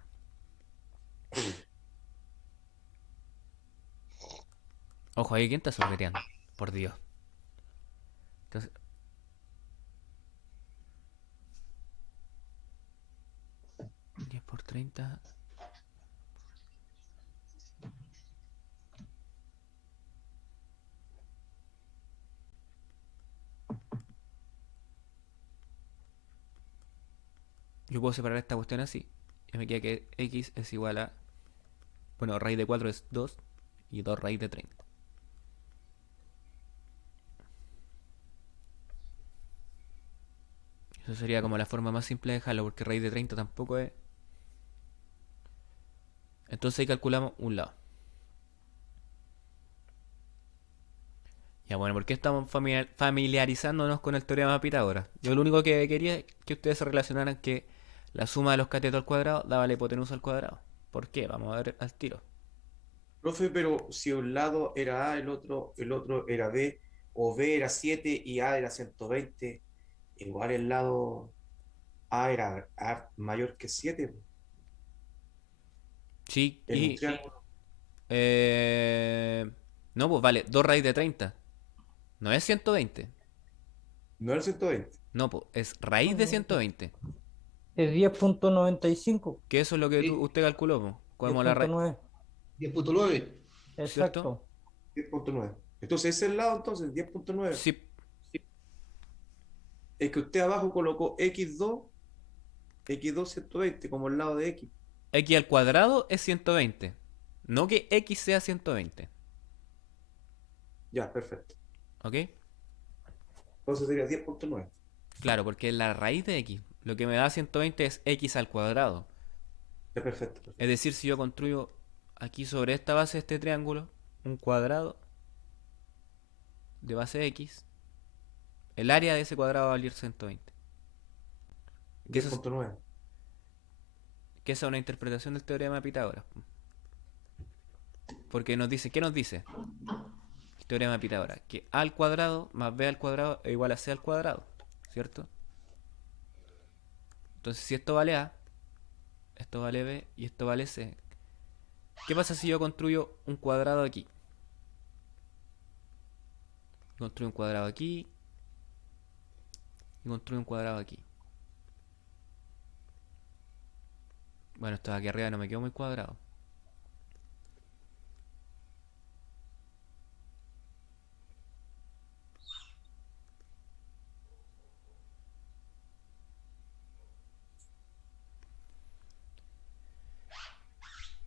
Ojo, ahí, ¿quién está sorbeteando? Por Dios. Entonces, ¿10 por 30? Yo puedo separar esta cuestión así. Y me queda que x es igual a... Bueno, raíz de 4 es 2 y 2 raíz de 30. Eso sería como la forma más simple de dejarlo, porque raíz de 30 tampoco es... Entonces ahí calculamos un lado. Ya bueno, ¿por qué estamos familiarizándonos con el teorema de Pitágoras? Yo lo único que quería es que ustedes se relacionaran que la suma de los catetos al cuadrado daba la hipotenusa al cuadrado. ¿Por qué? Vamos a ver al tiro. Profe, pero si un lado era A, el otro era B, o B era 7 y A era 120, igual el lado A era mayor que 7 Sí, en un y... triángulo. No, pues vale, 2 raíz de 30. No es 120. No era 120. No, pues es raíz de 120. Es 10.95. Que eso es lo que Sí. usted calculó, pues. Como la raíz, 10.9. 10.9. ¿cierto? Exacto. 10.9. Entonces ese es el lado, entonces 10.9. Sí, Es que usted abajo colocó x2 120 como el lado de x. x al cuadrado es 120. No que x sea 120. Ya, perfecto. ¿Ok? Entonces sería 10.9. Claro, porque la raíz de x, lo que me da 120 es x al cuadrado. Ya, perfecto. Es decir, si yo construyo aquí sobre esta base de este triángulo un cuadrado de base x, el área de ese cuadrado va a valer 120. Que esa 10.9. es una interpretación del teorema de Pitágoras. Porque nos dice, ¿qué nos dice? El teorema de Pitágoras, que a al cuadrado más b al cuadrado es igual a c al cuadrado, ¿cierto? Entonces si esto vale a, esto vale b y esto vale c, ¿qué pasa si yo construyo un cuadrado aquí? Construyo un cuadrado aquí y construyo un cuadrado aquí. Bueno, esto de aquí arriba no me quedó muy cuadrado.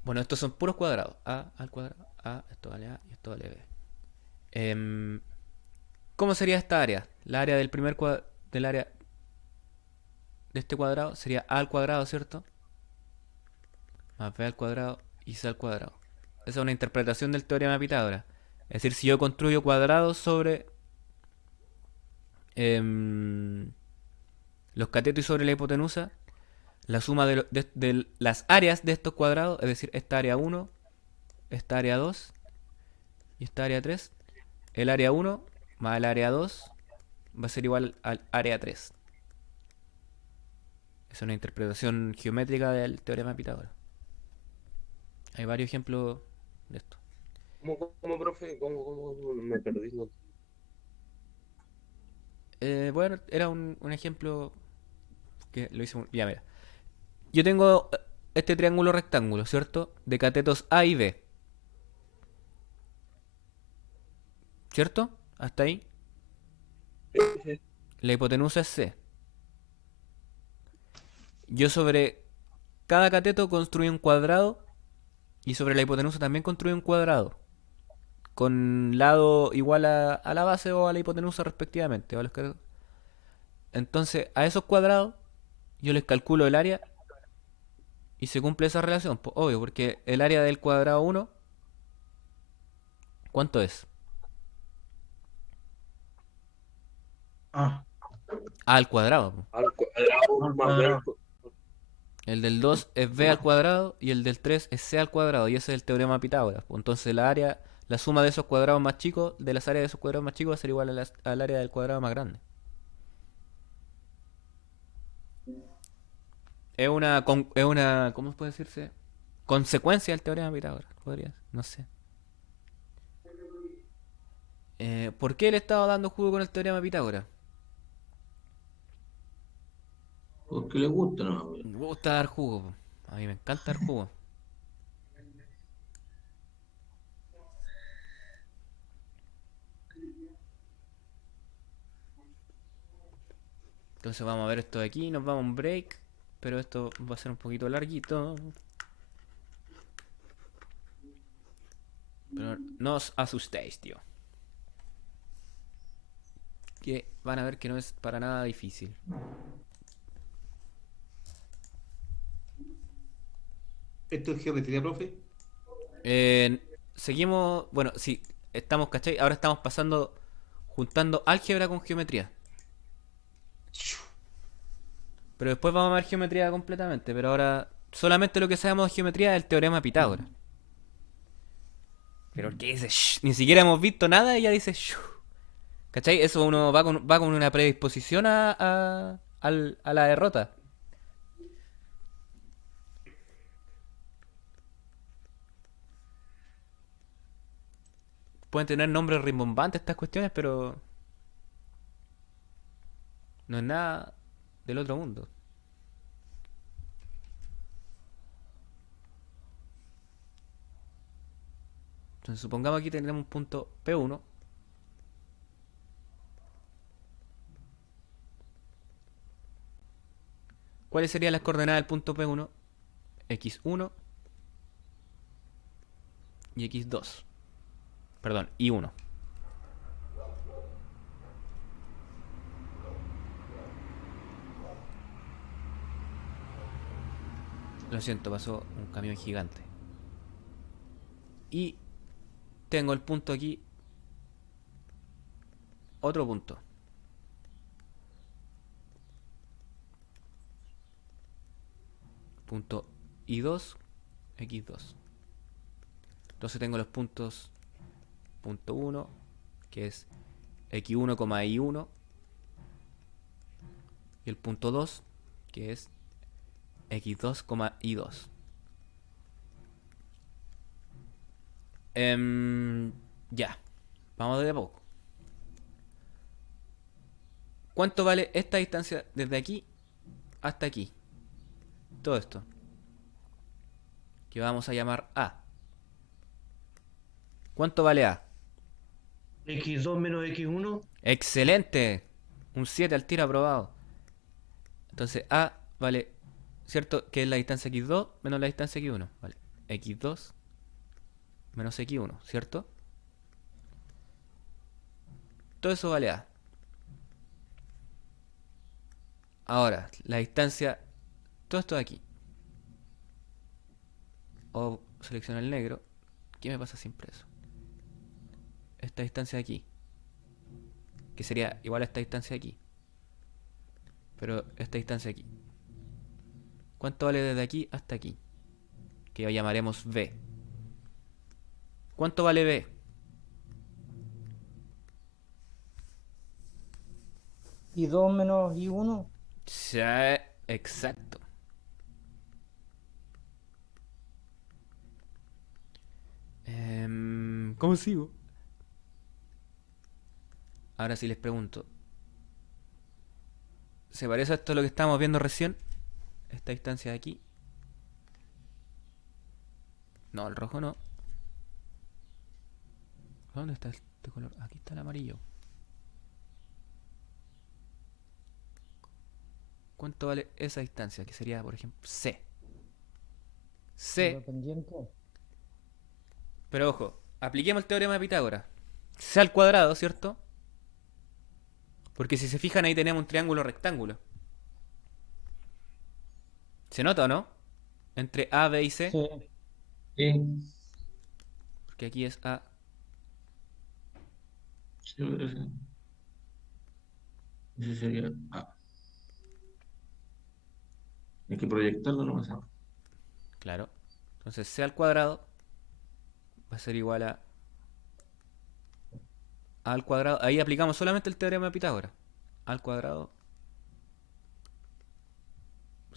Bueno, estos son puros cuadrados. A al cuadrado, A, esto vale A y esto vale B. ¿Cómo sería esta área? La área del primer del área de este cuadrado sería A al cuadrado, ¿cierto? Más B al cuadrado y C al cuadrado. Esa es una interpretación del teorema de Pitágoras. Es decir, si yo construyo cuadrados sobre los catetos y sobre la hipotenusa, la suma de las áreas de estos cuadrados, es decir, esta área 1, esta área 2 y esta área 3, el área 1 más el área 2 va a ser igual al área 3. Es una interpretación geométrica del teorema de Pitágoras. Hay varios ejemplos de esto. ¿Cómo, profe? ¿Cómo? Me perdí. No. Bueno, era un ejemplo que lo hice. Ya, mira. Yo tengo este triángulo rectángulo, ¿cierto? De catetos A y B. ¿Cierto? Hasta ahí. La hipotenusa es C. Yo sobre cada cateto construyo un cuadrado y sobre la hipotenusa también construyo un cuadrado con lado igual a la base o a la hipotenusa respectivamente. Entonces a esos cuadrados yo les calculo el área y se cumple esa relación. Pues, obvio, porque el área del cuadrado 1, ¿cuánto es? Ah, A al cuadrado. Po. Al cuadrado al más B al cuadrado. El del 2 es b al cuadrado y el del 3 es c al cuadrado. Y ese es el teorema de Pitágoras. Pues, entonces la suma de esos cuadrados más chicos, de las áreas de esos cuadrados más chicos, va a ser igual al área del cuadrado más grande. es una, ¿cómo puede decirse? Consecuencia del teorema de Pitágoras, podría, no sé. ¿Por qué le estaba dando jugo con el teorema de Pitágoras? Porque le gusta, ¿no? Me gusta dar jugo, po. A mí me encanta dar jugo. Entonces vamos a ver esto de aquí, nos vamos a un break, pero esto va a ser un poquito larguito. Pero no os asustéis, tío. Que van a ver que no es para nada difícil. ¿Esto es geometría, profe? Seguimos, bueno, sí, estamos, ¿cachai? Ahora estamos pasando, juntando álgebra con geometría. Pero después vamos a ver geometría completamente. Pero ahora solamente lo que sabemos de geometría es el teorema de Pitágoras. Pero ¿qué dice? Shh, ni siquiera hemos visto nada y ya dice shh. ¿Cachai? Eso uno va con una predisposición a la derrota. Pueden tener nombres rimbombantes estas cuestiones, pero no es nada del otro mundo. Entonces supongamos aquí tenemos un punto P1. ¿Cuáles serían las coordenadas del punto P1? X1 y X2. Perdón, Y1. Lo siento, pasó un camión gigante. Y tengo el punto aquí. Otro punto. Punto I2, X2. Entonces tengo los puntos punto 1, que es X1, I1. Y el punto 2, que es X2, I2. Ya. Vamos de a poco. ¿Cuánto vale esta distancia desde aquí hasta aquí? Todo esto. Que vamos a llamar A. ¿Cuánto vale A? X2 menos X1. ¡Excelente! Un 7 al tiro aprobado. Entonces A vale, ¿cierto? Que es la distancia X2 menos la distancia X1. Vale. X2 menos X1, ¿cierto? Todo eso vale A. Ahora, la distancia... Todo esto de aquí. O selecciono el negro. ¿Qué me pasa siempre eso? Esta distancia de aquí. Que sería igual a esta distancia de aquí. Pero esta distancia aquí. ¿Cuánto vale desde aquí hasta aquí? Que llamaremos B. ¿Cuánto vale B? I2 menos I1. Sí, exacto. ¿Cómo sigo? Ahora sí les pregunto. ¿Se parece a esto a lo que estábamos viendo recién? Esta distancia de aquí. No, el rojo no. ¿Dónde está este color? Aquí está el amarillo. ¿Cuánto vale esa distancia? Que sería, por ejemplo, C. C. La pendiente. Pero ojo, apliquemos el teorema de Pitágoras. C al cuadrado, ¿cierto? Porque si se fijan ahí tenemos un triángulo rectángulo. ¿Se nota o no? Entre A, B y C. Sí. Sí. Porque aquí es A. Sí, ese sería A. Hay que proyectarlo nomás. Claro. Entonces C al cuadrado va a ser igual a A al cuadrado. Ahí aplicamos solamente el teorema de Pitágoras. A al cuadrado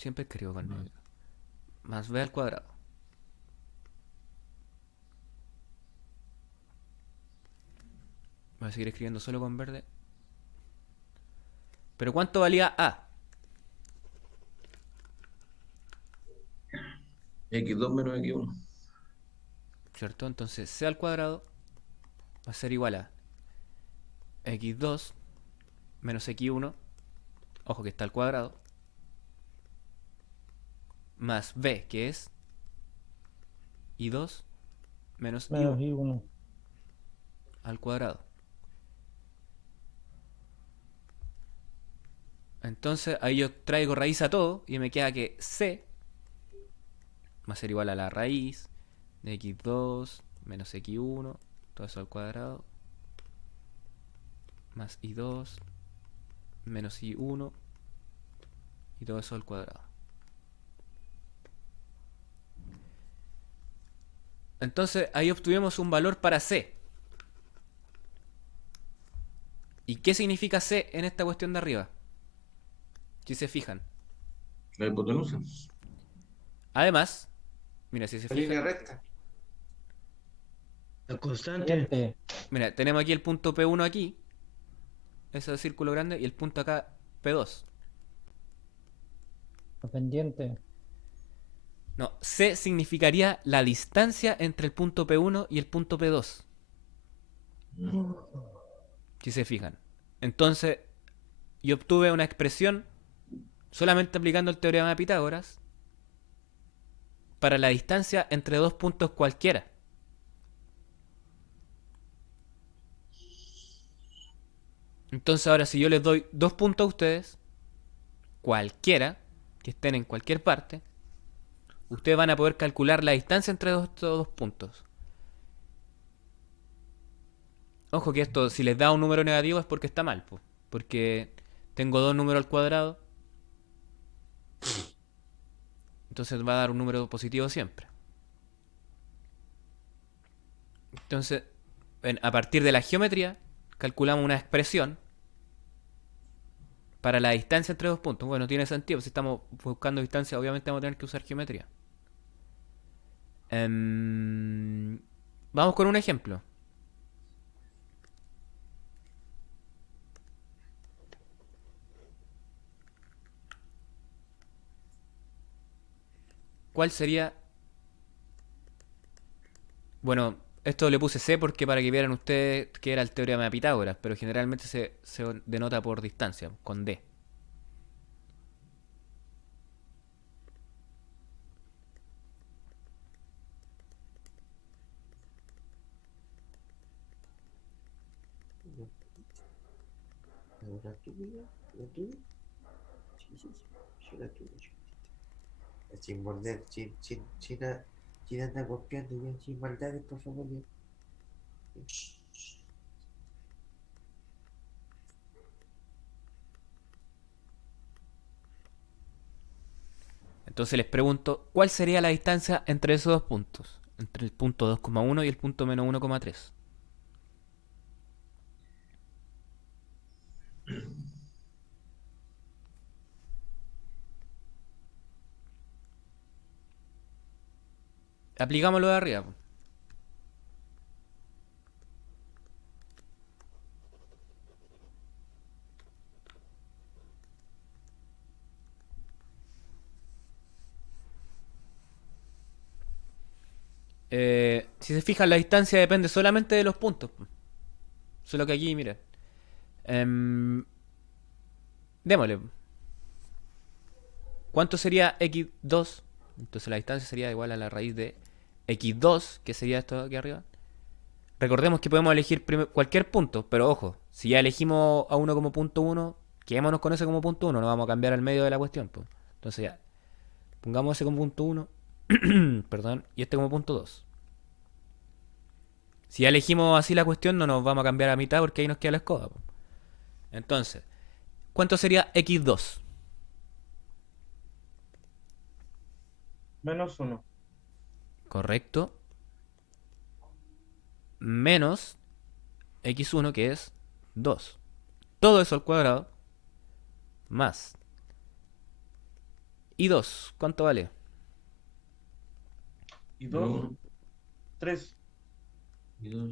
Siempre escribo con negro. Más b al cuadrado. Voy a seguir escribiendo solo con verde. Pero ¿cuánto valía a? X2 menos X1. ¿Cierto? Entonces c al cuadrado va a ser igual a x2 menos x1, ojo que está al cuadrado, más b, que es y2 menos Menos y1 I1. al cuadrado. Entonces ahí yo traigo raíz a todo y me queda que c va a ser igual a la raíz de x2 menos x1, todo eso al cuadrado, más i2 menos i1 y todo eso al cuadrado. Entonces ahí obtuvimos un valor para c. ¿Y qué significa c en esta cuestión de arriba? Si se fijan. La hipotenusa. Además, mira, si se La línea fijan, recta. La constante. Pendiente. mira, tenemos aquí el punto P1 aquí, ese círculo grande, y el punto acá P2. La pendiente. No, C significaría la distancia entre el punto P1 y el punto P2. Si se fijan. Entonces, yo obtuve una expresión solamente aplicando el teorema de Pitágoras para la distancia entre dos puntos cualquiera. Entonces ahora si yo les doy dos puntos a ustedes, cualquiera, que estén en cualquier parte, ustedes van a poder calcular la distancia entre estos dos puntos. Ojo que esto, si les da un número negativo es porque está mal, po, porque tengo dos números al cuadrado, entonces va a dar un número positivo siempre. Entonces, a partir de la geometría, calculamos una expresión para la distancia entre dos puntos. Bueno, tiene sentido, si estamos buscando distancia, obviamente vamos a tener que usar geometría. Vamos con un ejemplo. ¿Cuál sería? Bueno, esto le puse C porque para que vieran ustedes que era el teorema de Pitágoras, pero generalmente se denota por distancia, con D. La tuya, la tuya. Sí, sí, sí, la tuya, chiquitita. Sin morder, sin andar golpeando ya, sin maldades, por favor, ya. Entonces les pregunto, ¿cuál sería la distancia entre esos dos puntos? Entre el punto 2,1 y el punto menos 1,3. Aplicámoslo de arriba. Si se fijan, la distancia depende solamente de los puntos. Solo que aquí, mira. Démosle. ¿Cuánto sería x2? Entonces la distancia sería igual a la raíz de x2, que sería esto de aquí arriba. Recordemos que podemos elegir cualquier punto, pero ojo, si ya elegimos a uno como punto 1, quedémonos con ese como punto 1, no vamos a cambiar al medio de la cuestión. Pues. Entonces ya, pongamos ese como punto 1, perdón, y este como punto 2. Si ya elegimos así la cuestión, no nos vamos a cambiar a mitad porque ahí nos queda la escoba. Pues. Entonces, ¿cuánto sería x2? Menos 1. Correcto. Menos x1, que es 2. Todo eso al cuadrado. Más y 2, ¿cuánto vale? Y 2, Uno 3. y dos.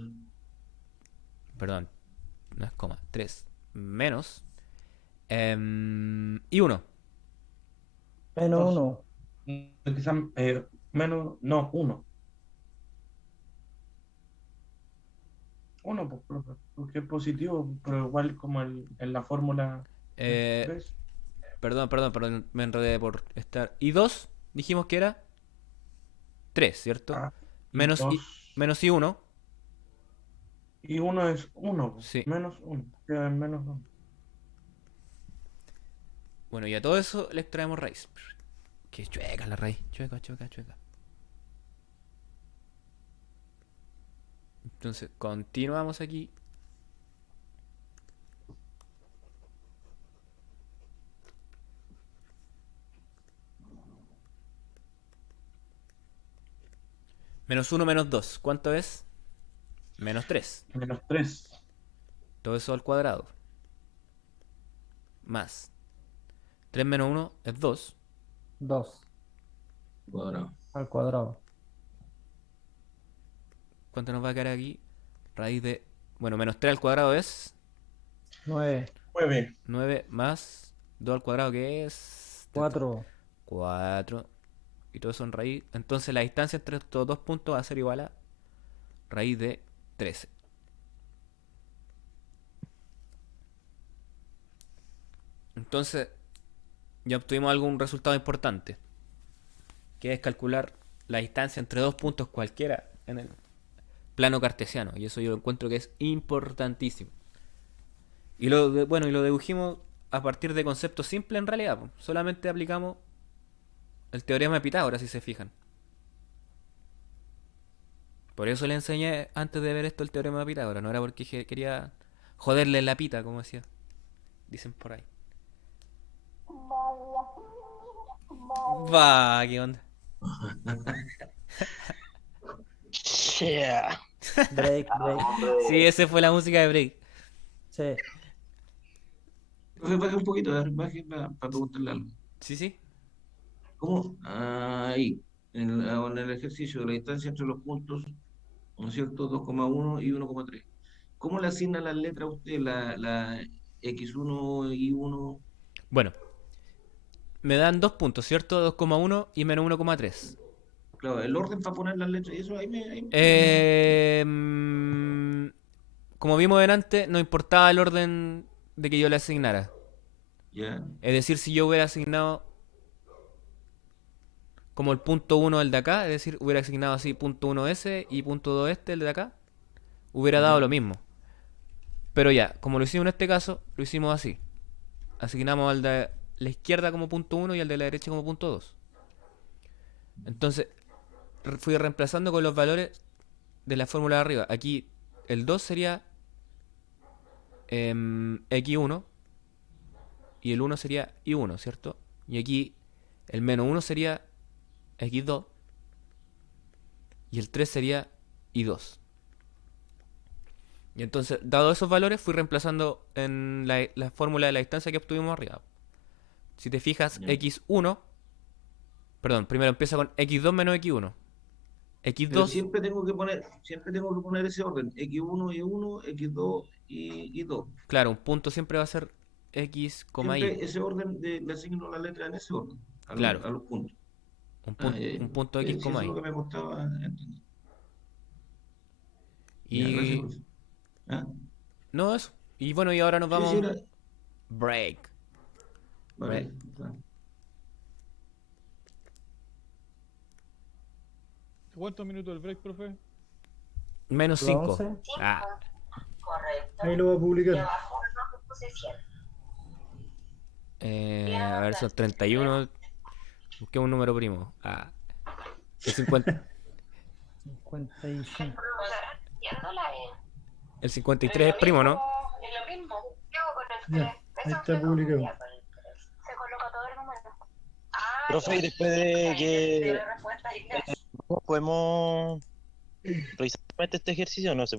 Perdón, no es coma. 3 menos. Y 1. Menos Dos. 1. Quizás menos, no, 1. 1, pues, profe, porque es positivo, pero igual como en la fórmula Eh, 3. perdón, me enredé por estar. Y 2, dijimos que era 3, ¿cierto? Ah, Menos y, 2. menos y 1. Y 1 es 1, Sí. menos 1. Queda en menos 1. Bueno, y a todo eso le extraemos raíz. Que chueca la raíz. Chueca. Entonces, continuamos aquí. Menos 1 menos 2. ¿Cuánto es? Menos 3. Menos 3. Todo eso al cuadrado. Más 3 menos 1 es 2. 2 Cuadrado. al cuadrado. ¿Cuánto nos va a quedar aquí? Raíz de... Bueno, menos 3 al cuadrado es 9, 9. 9 más 2 al cuadrado, que es 4. 4. Y todo eso en raíz. Entonces la distancia entre estos dos puntos va a ser igual a raíz de 13. Entonces ya obtuvimos algún resultado importante, que es calcular la distancia entre dos puntos cualquiera en el plano cartesiano. Y eso yo encuentro que es importantísimo. Y lo dedujimos a partir de conceptos simples en realidad. Solamente aplicamos el teorema de Pitágoras, si se fijan. Por eso le enseñé antes de ver esto el teorema de Pitágoras. No era porque quería joderle la pita, como decía. Dicen por ahí. Va, ¿qué onda? Break. Sí, esa fue la música de Break. Sí. Profe, baje un poquito, a ver, baje para preguntarle algo. Sí. ¿Cómo? Ahí, en el ejercicio de la distancia entre los puntos, ¿no es cierto? 2,1 y 1,3. ¿Cómo le asigna las letras a usted, la X1 y 1? Bueno, me dan 2 puntos, ¿cierto? 2,1 y menos 1,3. Claro, el orden para poner las letras y eso, Como vimos delante, no importaba el orden de que yo le asignara. Ya. Es decir, si yo hubiera asignado como el punto 1 el de acá, es decir, hubiera asignado así punto 1 ese y punto 2 este, el de acá, hubiera dado lo mismo. Pero ya, como lo hicimos en este caso, lo hicimos así. Asignamos al de la izquierda como punto 1 y al de la derecha como punto 2. Entonces, fui reemplazando con los valores de la fórmula de arriba. Aquí el 2 sería x1 y el 1 sería y1, ¿cierto? Y aquí el menos 1 sería x2 y el 3 sería y2. Y entonces, dado esos valores, fui reemplazando en la fórmula de la distancia que obtuvimos arriba. Si te fijas, x1, perdón, primero empieza con x2 menos x1. Pero x2, siempre tengo que poner ese orden, X1 y 1, X2 y 2. claro, un punto siempre va a ser x, Siempre y. ese orden le asigno la letra en ese orden, Claro. a los puntos. Un punto x, Sí, eso es y. lo que me costaba entender. Ya, Y gracias, profe. ¿Ah? no, eso. Y bueno, y ahora nos Sí, vamos. sí, era- Break. Vale, claro. ¿Cuántos minutos el break, profe? Menos 5. 11. Ah, Ahí lo voy a publicar. a ver, son 31. Busquemos un número primo. El 50. 55. El 53 es primo, ¿no? Ya, ahí está publicado. Profe, y después de que podemos revisar este ejercicio, no se